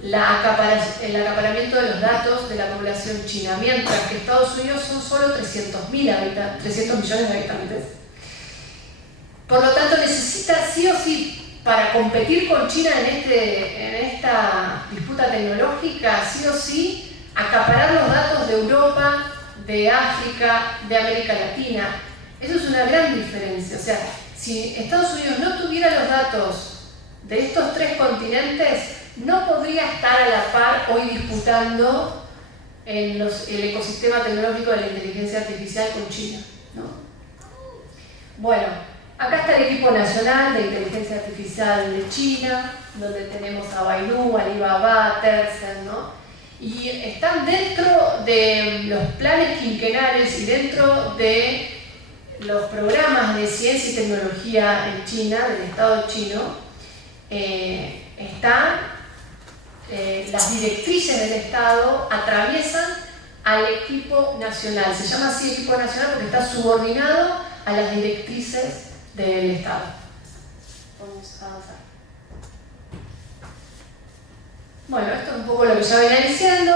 el acaparamiento de los datos de la población china, mientras que Estados Unidos son solo 300 millones de habitantes. Por lo tanto, necesita sí o sí, para competir con China en esta disputa tecnológica, sí o sí, acaparar los datos de Europa, de África, de América Latina. Eso es una gran diferencia. O sea, si Estados Unidos no tuviera los datos de estos 3 continentes, no podría estar a la par hoy disputando en el ecosistema tecnológico de la inteligencia artificial con China, ¿no? Bueno, acá está el equipo nacional de inteligencia artificial de China, donde tenemos a Baidu, Alibaba, Tencent, ¿no? Y están dentro de los planes quinquenales y dentro de los programas de ciencia y tecnología en China, del Estado chino, las directrices del Estado atraviesan al equipo nacional. Se llama así equipo nacional porque está subordinado a las directrices del Estado. Vamos a avanzar. Bueno, esto es un poco lo que ya venía diciendo.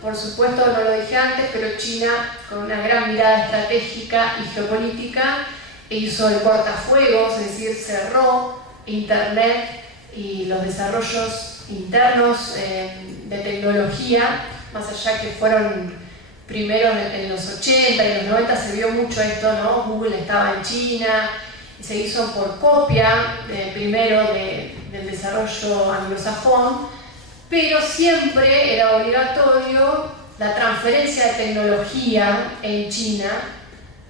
Por supuesto, no lo dije antes, pero China, con una gran mirada estratégica y geopolítica, hizo el cortafuegos, es decir, cerró Internet y los desarrollos internos de tecnología, más allá que fueron primero en los 80 y en los 90 se vio mucho esto, ¿no? Google estaba en China y se hizo por copia primero del desarrollo anglosajón, pero siempre era obligatorio la transferencia de tecnología en China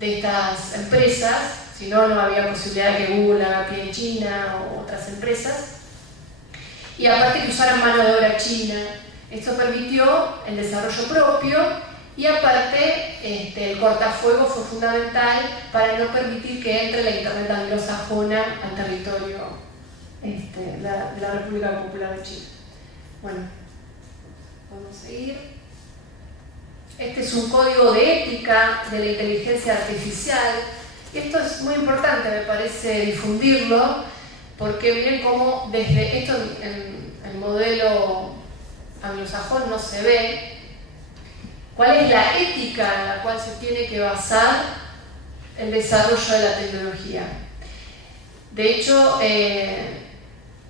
de estas empresas, si no, no había posibilidad de que Google haga pie en China o otras empresas. Y aparte que usaran mano de obra china. Esto permitió el desarrollo propio y aparte el cortafuego fue fundamental para no permitir que entre la Internet anglosajona al territorio de la República Popular de China. Bueno, vamos a seguir. Este es un código de ética de la inteligencia artificial. Y esto es muy importante, me parece, difundirlo, porque miren cómo desde esto en el modelo anglosajón no se ve cuál es la ética en la cual se tiene que basar el desarrollo de la tecnología. De hecho,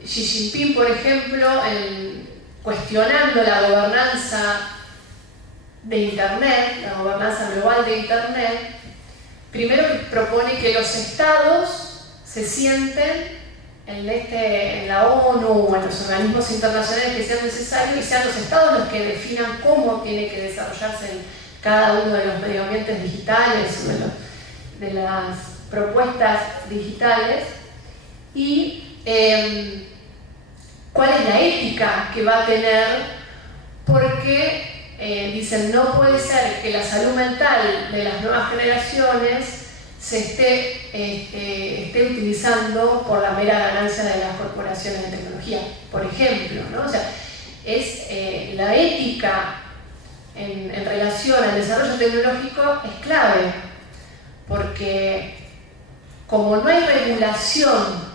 Xi Jinping, por ejemplo, cuestionando la gobernanza de Internet, la gobernanza global de Internet, primero propone que los estados se sienten en la ONU o en los organismos internacionales que sean necesarios y sean los estados los que definan cómo tiene que desarrollarse cada uno de los medio ambientes digitales o de las propuestas digitales y cuál es la ética que va a tener, porque dicen no puede ser que la salud mental de las nuevas generaciones se esté utilizando por la mera ganancia de las corporaciones de tecnología, por ejemplo, ¿no? O sea, es la ética en relación al desarrollo tecnológico es clave, porque como no hay regulación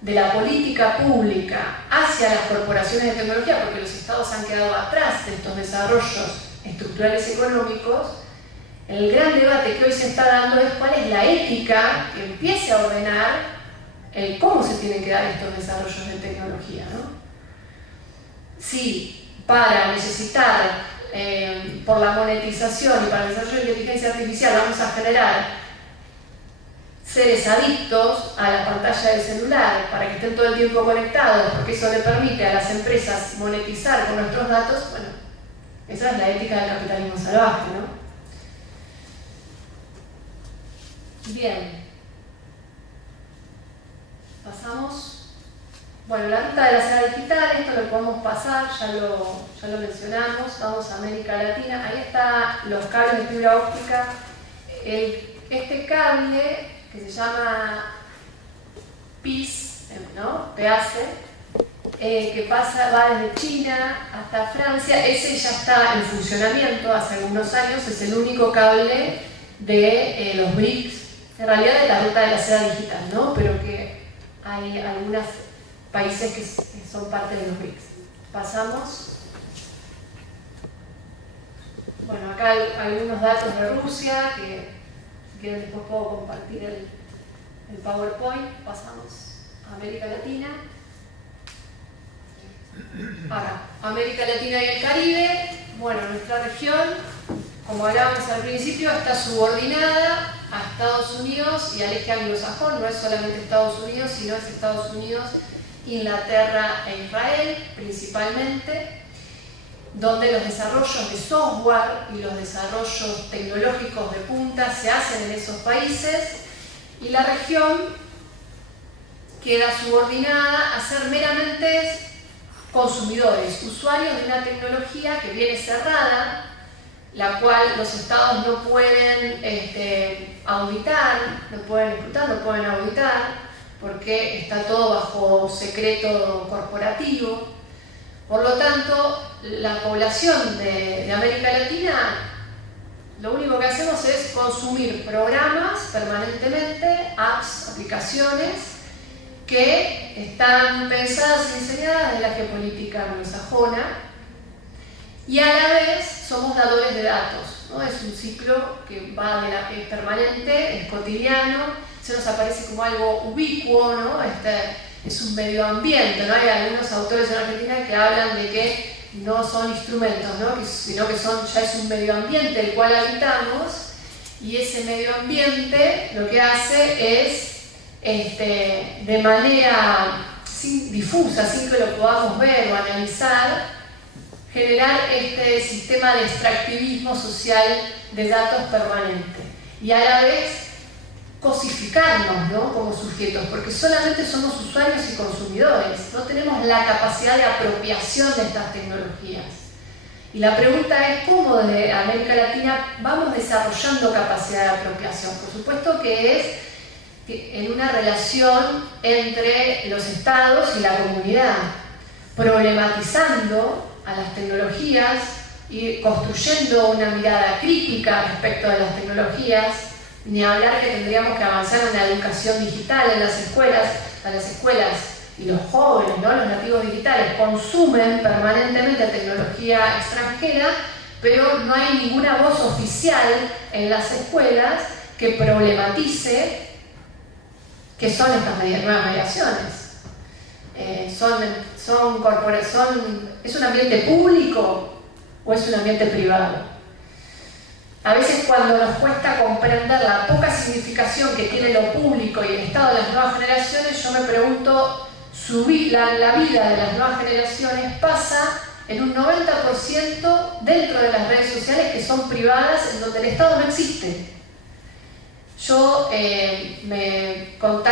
de la política pública hacia las corporaciones de tecnología, porque los estados han quedado atrás de estos desarrollos estructurales económicos, el gran debate que hoy se está dando es cuál es la ética que empiece a ordenar el cómo se tienen que dar estos desarrollos de tecnología, ¿no? Si para necesitar, por la monetización y para el desarrollo de inteligencia artificial vamos a generar seres adictos a la pantalla del celular para que estén todo el tiempo conectados, porque eso le permite a las empresas monetizar con nuestros datos, bueno, esa es la ética del capitalismo salvaje, ¿no? Bien, pasamos. Bueno, la ruta de la seda digital, esto lo podemos pasar, ya lo mencionamos. Vamos a América Latina, ahí están los cables de fibra óptica. Este cable que se llama PIS, ¿no? PACE, que va desde China hasta Francia, ese ya está en funcionamiento hace algunos años, es el único cable de los BRICS. En realidad es la ruta de la seda digital, ¿no? Pero que hay algunos países que son parte de los BRICS. Pasamos. Bueno, acá hay algunos datos de Rusia, que si quieren después puedo compartir el PowerPoint. Pasamos a América Latina. Acá, América Latina y el Caribe. Bueno, nuestra región como hablábamos al principio, está subordinada a Estados Unidos y al eje anglosajón. No es solamente Estados Unidos, sino es Estados Unidos, Inglaterra e Israel principalmente, donde los desarrollos de software y los desarrollos tecnológicos de punta se hacen en esos países, y la región queda subordinada a ser meramente consumidores, usuarios de una tecnología que viene cerrada, la cual los estados no pueden auditar, no pueden escrutar, no pueden auditar, porque está todo bajo secreto corporativo. Por lo tanto, la población de América Latina, lo único que hacemos es consumir programas permanentemente, apps, aplicaciones, que están pensadas y diseñadas desde la geopolítica anglosajona, y a la vez somos dadores de datos, ¿no? Es un ciclo que es permanente, es cotidiano, se nos aparece como algo ubicuo, ¿no? Es un medio ambiente, ¿no? Hay algunos autores en Argentina que hablan de que no son instrumentos, ¿no? Sino que ya es un medio ambiente el cual habitamos, y ese medio ambiente lo que hace es de manera difusa, sin que lo podamos ver o analizar, generar este sistema de extractivismo social de datos permanente, y a la vez cosificarnos, ¿no? Como sujetos, porque solamente somos usuarios y consumidores, no tenemos la capacidad de apropiación de estas tecnologías. Y la pregunta es cómo desde América Latina vamos desarrollando capacidad de apropiación. Por supuesto que es en una relación entre los estados y la comunidad, problematizando a las tecnologías y construyendo una mirada crítica respecto de las tecnologías, ni hablar que tendríamos que avanzar en la educación digital en las escuelas. A las escuelas y los jóvenes, ¿no? Los nativos digitales, consumen permanentemente tecnología extranjera, pero no hay ninguna voz oficial en las escuelas que problematice qué son estas nuevas mediaciones. ¿Es un ambiente público o es un ambiente privado? A veces, cuando nos cuesta comprender la poca significación que tiene lo público y el estado de las nuevas generaciones, yo me pregunto, la vida de las nuevas generaciones pasa en un 90% dentro de las redes sociales que son privadas, en donde el Estado no existe. Yo entro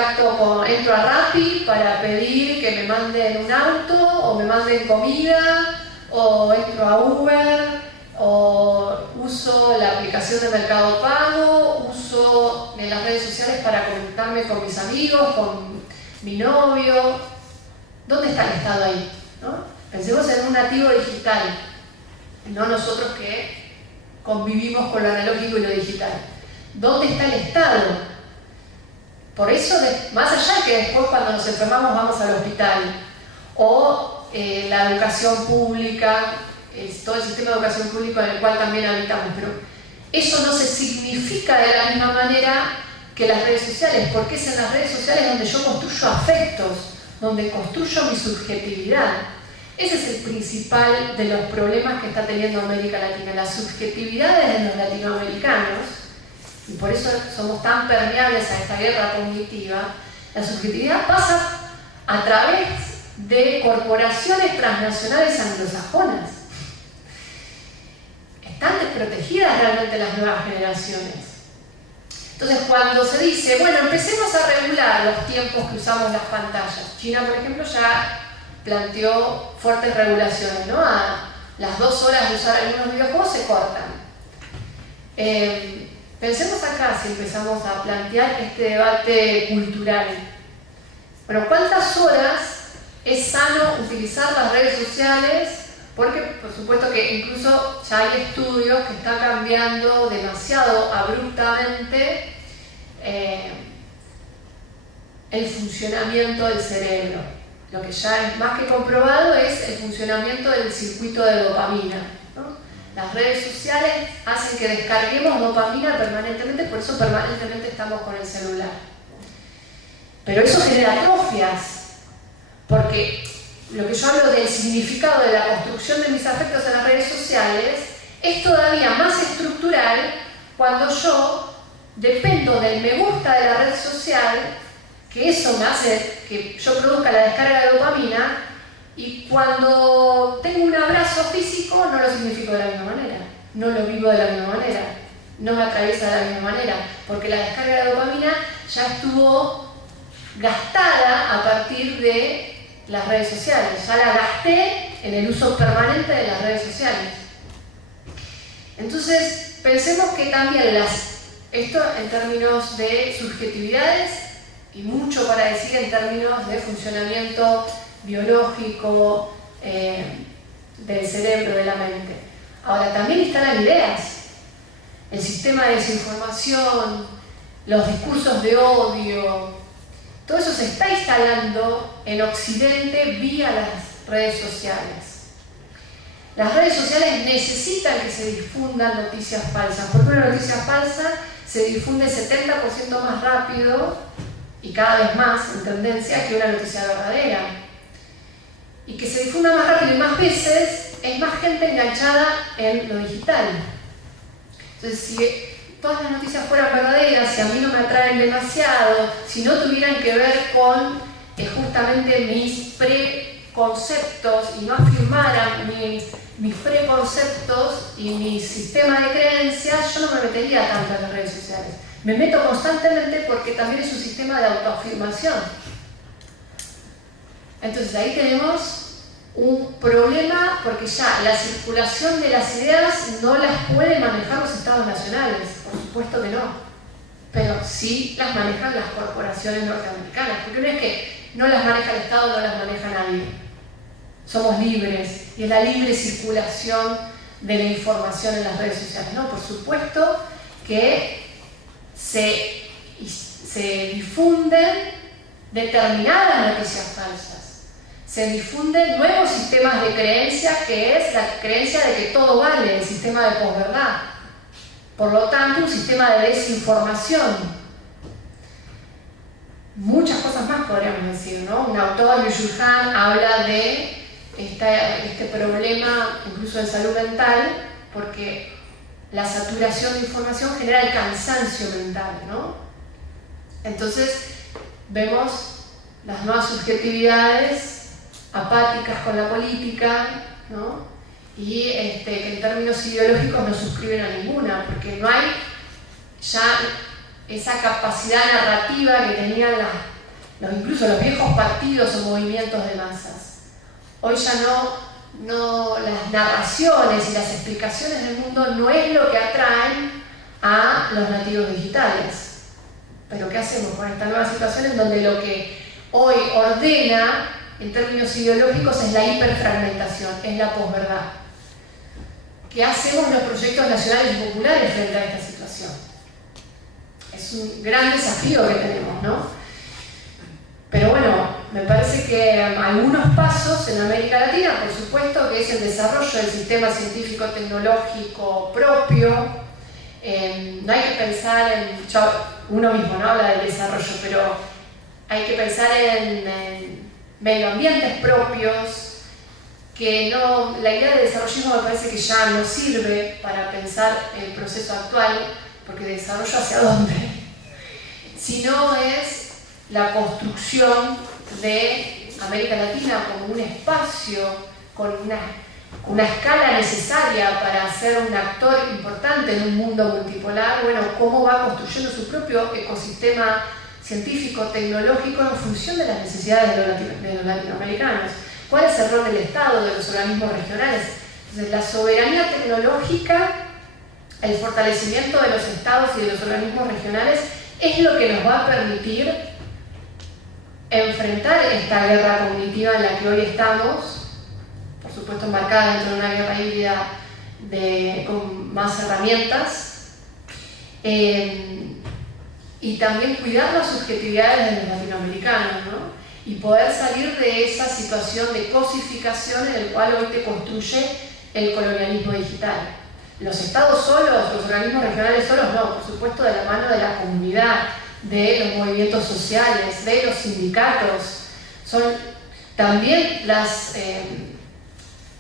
a Rappi para pedir que me manden un auto, o me manden comida, o entro a Uber, o uso la aplicación de Mercado Pago, uso las redes sociales para conectarme con mis amigos, con mi novio. ¿Dónde está el Estado ahí? ¿No? Pensemos en un nativo digital, no nosotros que convivimos con lo analógico y lo digital. ¿Dónde está el Estado? Por eso, más allá que después, cuando nos enfermamos, vamos al hospital, o la educación pública, todo el sistema de educación pública en el cual también habitamos, pero eso no se significa de la misma manera que las redes sociales, porque es en las redes sociales donde yo construyo afectos, donde construyo mi subjetividad. Ese es el principal de los problemas que está teniendo América Latina, las subjetividades de los latinoamericanos, y por eso somos tan permeables a esta guerra cognitiva. La subjetividad pasa a través de corporaciones transnacionales anglosajonas. Están desprotegidas realmente las nuevas generaciones. Entonces, cuando se dice, bueno, empecemos a regular los tiempos que usamos las pantallas. China, por ejemplo, ya planteó fuertes regulaciones, ¿no? A las 2 horas de usar algunos videojuegos se cortan. Pensemos acá, si empezamos a plantear este debate cultural. Bueno, ¿cuántas horas es sano utilizar las redes sociales? Porque, por supuesto, que incluso ya hay estudios que están cambiando demasiado abruptamente el funcionamiento del cerebro. Lo que ya es más que comprobado es el funcionamiento del circuito de dopamina, ¿no? Las redes sociales hacen que descarguemos dopamina permanentemente, por eso permanentemente estamos con el celular. Pero eso genera atrofias, porque lo que yo hablo del significado de la construcción de mis afectos en las redes sociales es todavía más estructural real cuando yo dependo del me gusta de la red social, que eso me hace que yo produzca la descarga de dopamina, y cuando tengo un abrazo físico no lo significo de la misma manera, no lo vivo de la misma manera, no me atraviesa de la misma manera, porque la descarga de dopamina ya estuvo gastada a partir de las redes sociales, ya la gasté en el uso permanente de las redes sociales. Entonces, pensemos que también esto en términos de subjetividades, y mucho para decir en términos de funcionamiento biológico del cerebro, de la mente. Ahora, también instalan ideas, el sistema de desinformación, los discursos de odio, todo eso se está instalando en Occidente vía las redes sociales. Las redes sociales necesitan que se difundan noticias falsas, porque una noticia falsa se difunde 70% más rápido y cada vez más en tendencia que una noticia verdadera. Y que se difunda más rápido y más veces, es más gente enganchada en lo digital. Entonces, si todas las noticias fueran verdaderas, si a mí no me atraen demasiado, si no tuvieran que ver con justamente mis preconceptos y no afirmaran mis preconceptos y mi sistema de creencias, yo no me metería tanto en las redes sociales. Me meto constantemente porque también es un sistema de autoafirmación. Entonces ahí tenemos un problema, porque ya la circulación de las ideas no las pueden manejar los estados nacionales, por supuesto que no, pero sí las manejan las corporaciones norteamericanas, porque no es que no las maneja el Estado, no las maneja nadie. Somos libres, y es la libre circulación de la información en las redes sociales. No, por supuesto que se difunden determinadas noticias falsas. Se difunden nuevos sistemas de creencia, que es la creencia de que todo vale, el sistema de posverdad. Por lo tanto, un sistema de desinformación. Muchas cosas más podríamos decir, ¿no? Un autor, Liu Han, habla de este problema incluso en salud mental, porque la saturación de información genera el cansancio mental, ¿no? Entonces, vemos las nuevas subjetividades apáticas con la política, ¿no? Y que en términos ideológicos no suscriben a ninguna, porque no hay ya esa capacidad narrativa que tenían incluso los viejos partidos o movimientos de masas. Hoy ya no las narraciones y las explicaciones del mundo no es lo que atraen a los nativos digitales. Pero ¿qué hacemos con esta nueva situación en donde lo que hoy ordena en términos ideológicos es la hiperfragmentación, es la posverdad? ¿Qué hacemos los proyectos nacionales y populares frente a esta situación? Es un gran desafío que tenemos, ¿no? Pero bueno, me parece que algunos pasos en América Latina, por supuesto, que es el desarrollo del sistema científico-tecnológico propio. No hay que pensar uno mismo no habla del desarrollo, pero hay que pensar en medioambientes propios, que no, la idea de desarrollismo me parece que ya no sirve para pensar el proceso actual, porque desarrollo hacia dónde, sino es la construcción de América Latina como un espacio con una escala necesaria para ser un actor importante en un mundo multipolar. Bueno, cómo va construyendo su propio ecosistema científico, tecnológico en función de las necesidades de los latinoamericanos. ¿Cuál es el rol del Estado, de los organismos regionales? Entonces, la soberanía tecnológica, el fortalecimiento de los estados y de los organismos regionales es lo que nos va a permitir enfrentar esta guerra cognitiva en la que hoy estamos, por supuesto enmarcada dentro de una guerra híbrida con más herramientas, y también cuidar las subjetividades de los latinoamericanos, ¿no? Y poder salir de esa situación de cosificación en el cual hoy te construye el colonialismo digital. Los estados solos, los organismos regionales solos, no, por supuesto de la mano de la comunidad, de los movimientos sociales, de los sindicatos. Son también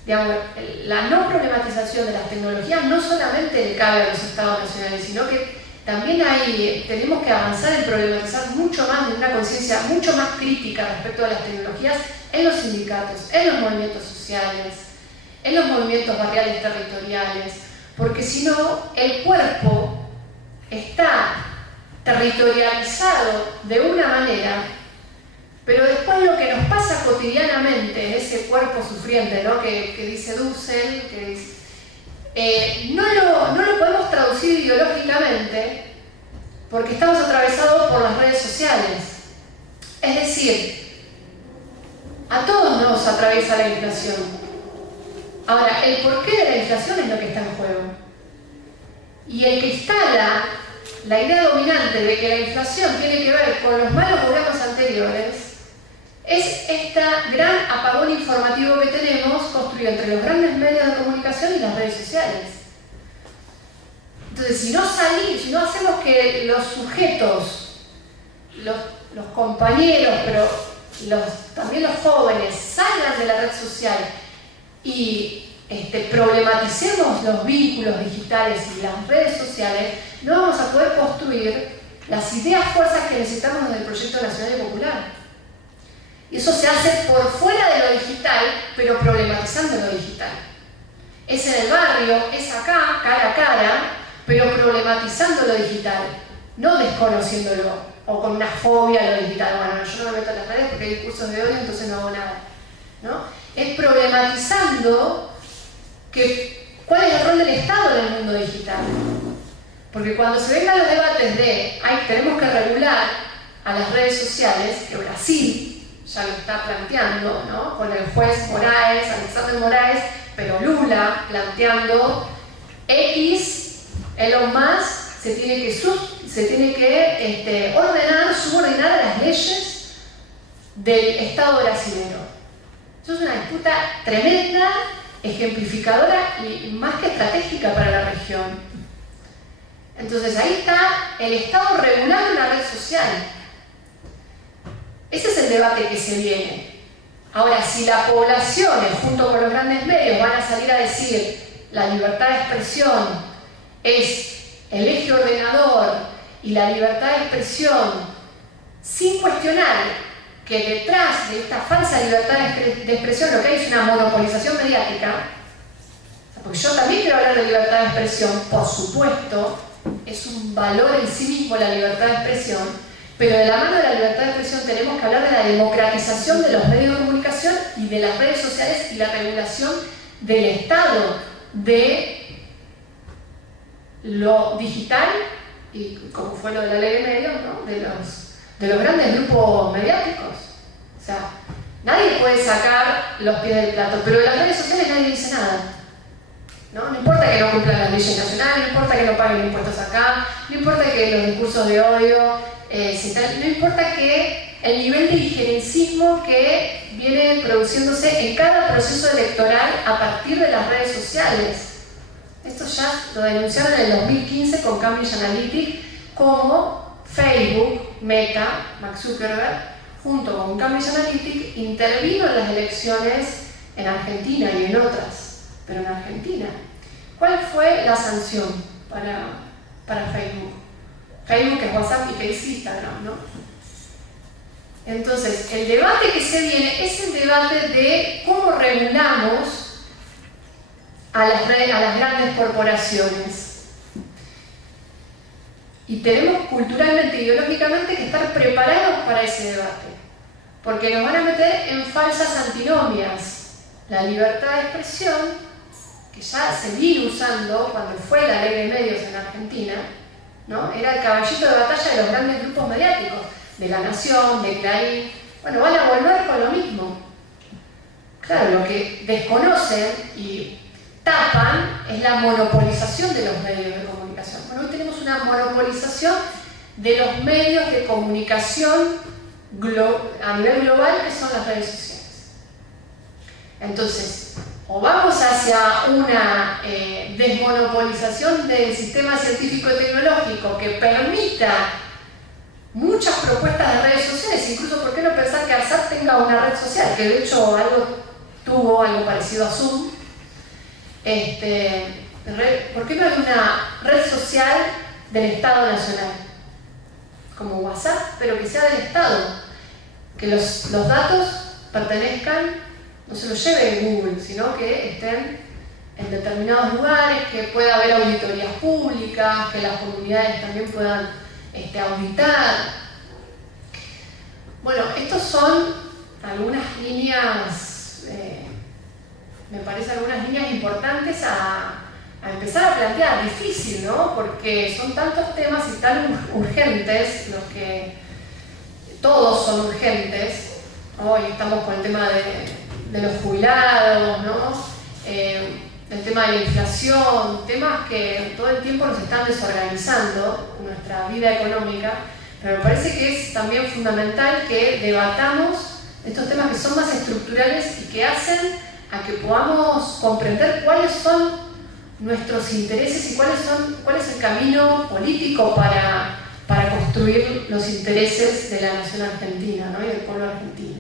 digamos, la no problematización de las tecnologías no solamente le cabe a los estados nacionales, sino que también tenemos que avanzar en problematizar mucho más, de una conciencia mucho más crítica respecto a las tecnologías en los sindicatos, en los movimientos sociales, en los movimientos barriales territoriales, porque si no, el cuerpo está territorializado de una manera, pero después lo que nos pasa cotidianamente, ese cuerpo sufriente, ¿no? que dice Dussel, no lo podemos traducir ideológicamente porque estamos atravesados por las redes sociales. Es decir, a todos nos atraviesa la inflación. Ahora, el porqué de la inflación es lo que está en juego. Y el que instala la idea dominante de que la inflación tiene que ver con los malos gobiernos anteriores es este gran apagón informativo que tenemos construido entre los grandes medios de comunicación y las redes sociales. Entonces, si no hacemos que los sujetos, los compañeros, pero también los jóvenes salgan de la red social y problematicemos los vínculos digitales y las redes sociales, no vamos a poder construir las ideas fuerzas que necesitamos del proyecto nacional y popular. Y eso se hace por fuera de lo digital, pero problematizando lo digital. Es en el barrio, es acá, cara a cara, pero problematizando lo digital, no desconociéndolo o con una fobia a lo digital. Bueno, yo no me meto en las redes porque hay discursos de odio, entonces no hago nada, ¿no? Es problematizando cuál es el rol del Estado en el mundo digital. Porque cuando se vengan los debates de tenemos que regular a las redes sociales, que Brasil ya lo está planteando, ¿no? Con el juez Moraes, Alexander Moraes, pero Lula planteando Elon Musk se tiene que subordinar a las leyes del Estado brasileño. Eso es una disputa tremenda, ejemplificadora y más que estratégica para la región. Entonces ahí está el Estado regulando una red social. Ese es el debate que se viene. Ahora, si la población, junto con los grandes medios, van a salir a decir la libertad de expresión es el eje ordenador y la libertad de expresión, sin cuestionar que detrás de esta falsa libertad de expresión lo que hay es una monopolización mediática, porque yo también quiero hablar de libertad de expresión, por supuesto, es un valor en sí mismo la libertad de expresión, pero de la mano de la libertad de expresión tenemos que hablar de la democratización de los medios de comunicación y de las redes sociales y la regulación del Estado de lo digital, y como fue lo de la ley de medios, ¿no? de los grandes grupos mediáticos. O sea, nadie puede sacar los pies del plato, pero de las redes sociales nadie dice nada. No importa que no cumplan las leyes nacionales, no importa que no paguen impuestos acá, no importa que los discursos de odio, no importa que el nivel de injerencismo que viene produciéndose en cada proceso electoral a partir de las redes sociales. Esto ya lo denunciaron en el 2015 con Cambridge Analytica, como Facebook, Meta, Mark Zuckerberg, junto con Cambridge Analytica, intervino en las elecciones en Argentina y en otras, pero en Argentina. ¿Cuál fue la sanción para Facebook? Facebook es WhatsApp y que es Instagram, ¿no? Entonces, el debate que se viene es el debate de cómo regulamos a las grandes corporaciones. Y tenemos culturalmente, ideológicamente, que estar preparados para ese debate, porque nos van a meter en falsas antinomias. La libertad de expresión, que ya se vino usando cuando fue la ley de medios en Argentina, ¿no? Era el caballito de batalla de los grandes grupos mediáticos, de La Nación, de Clarín. Bueno, van a volver con lo mismo. Claro, lo que desconocen y tapan es la monopolización de los medios de comunicación. Bueno, hoy tenemos una monopolización de los medios de comunicación a nivel global, que son las redes sociales. Entonces, o vamos hacia una desmonopolización del sistema científico y tecnológico que permita muchas propuestas de redes sociales, incluso, ¿por qué no pensar que ARSAT tenga una red social? Que de hecho algo tuvo algo parecido a Zoom. ¿Por qué no hay una red social del Estado Nacional? Como WhatsApp, pero que sea del Estado. Que los datos pertenezcan, no se los lleve Google, sino que estén en determinados lugares, que pueda haber auditorías públicas, que las comunidades también puedan auditar. Bueno, estos son algunas líneas, me parece algunas líneas importantes a empezar a plantear. Difícil, ¿no? Porque son tantos temas y tan urgentes, los que todos son urgentes. Hoy estamos con el tema de los jubilados, ¿no? El tema de la inflación, temas que todo el tiempo nos están desorganizando nuestra vida económica, pero me parece que es también fundamental que debatamos estos temas que son más estructurales y que hacen a que podamos comprender cuáles son nuestros intereses y cuál es el camino político para construir los intereses de la nación argentina, ¿no? Y del pueblo argentino.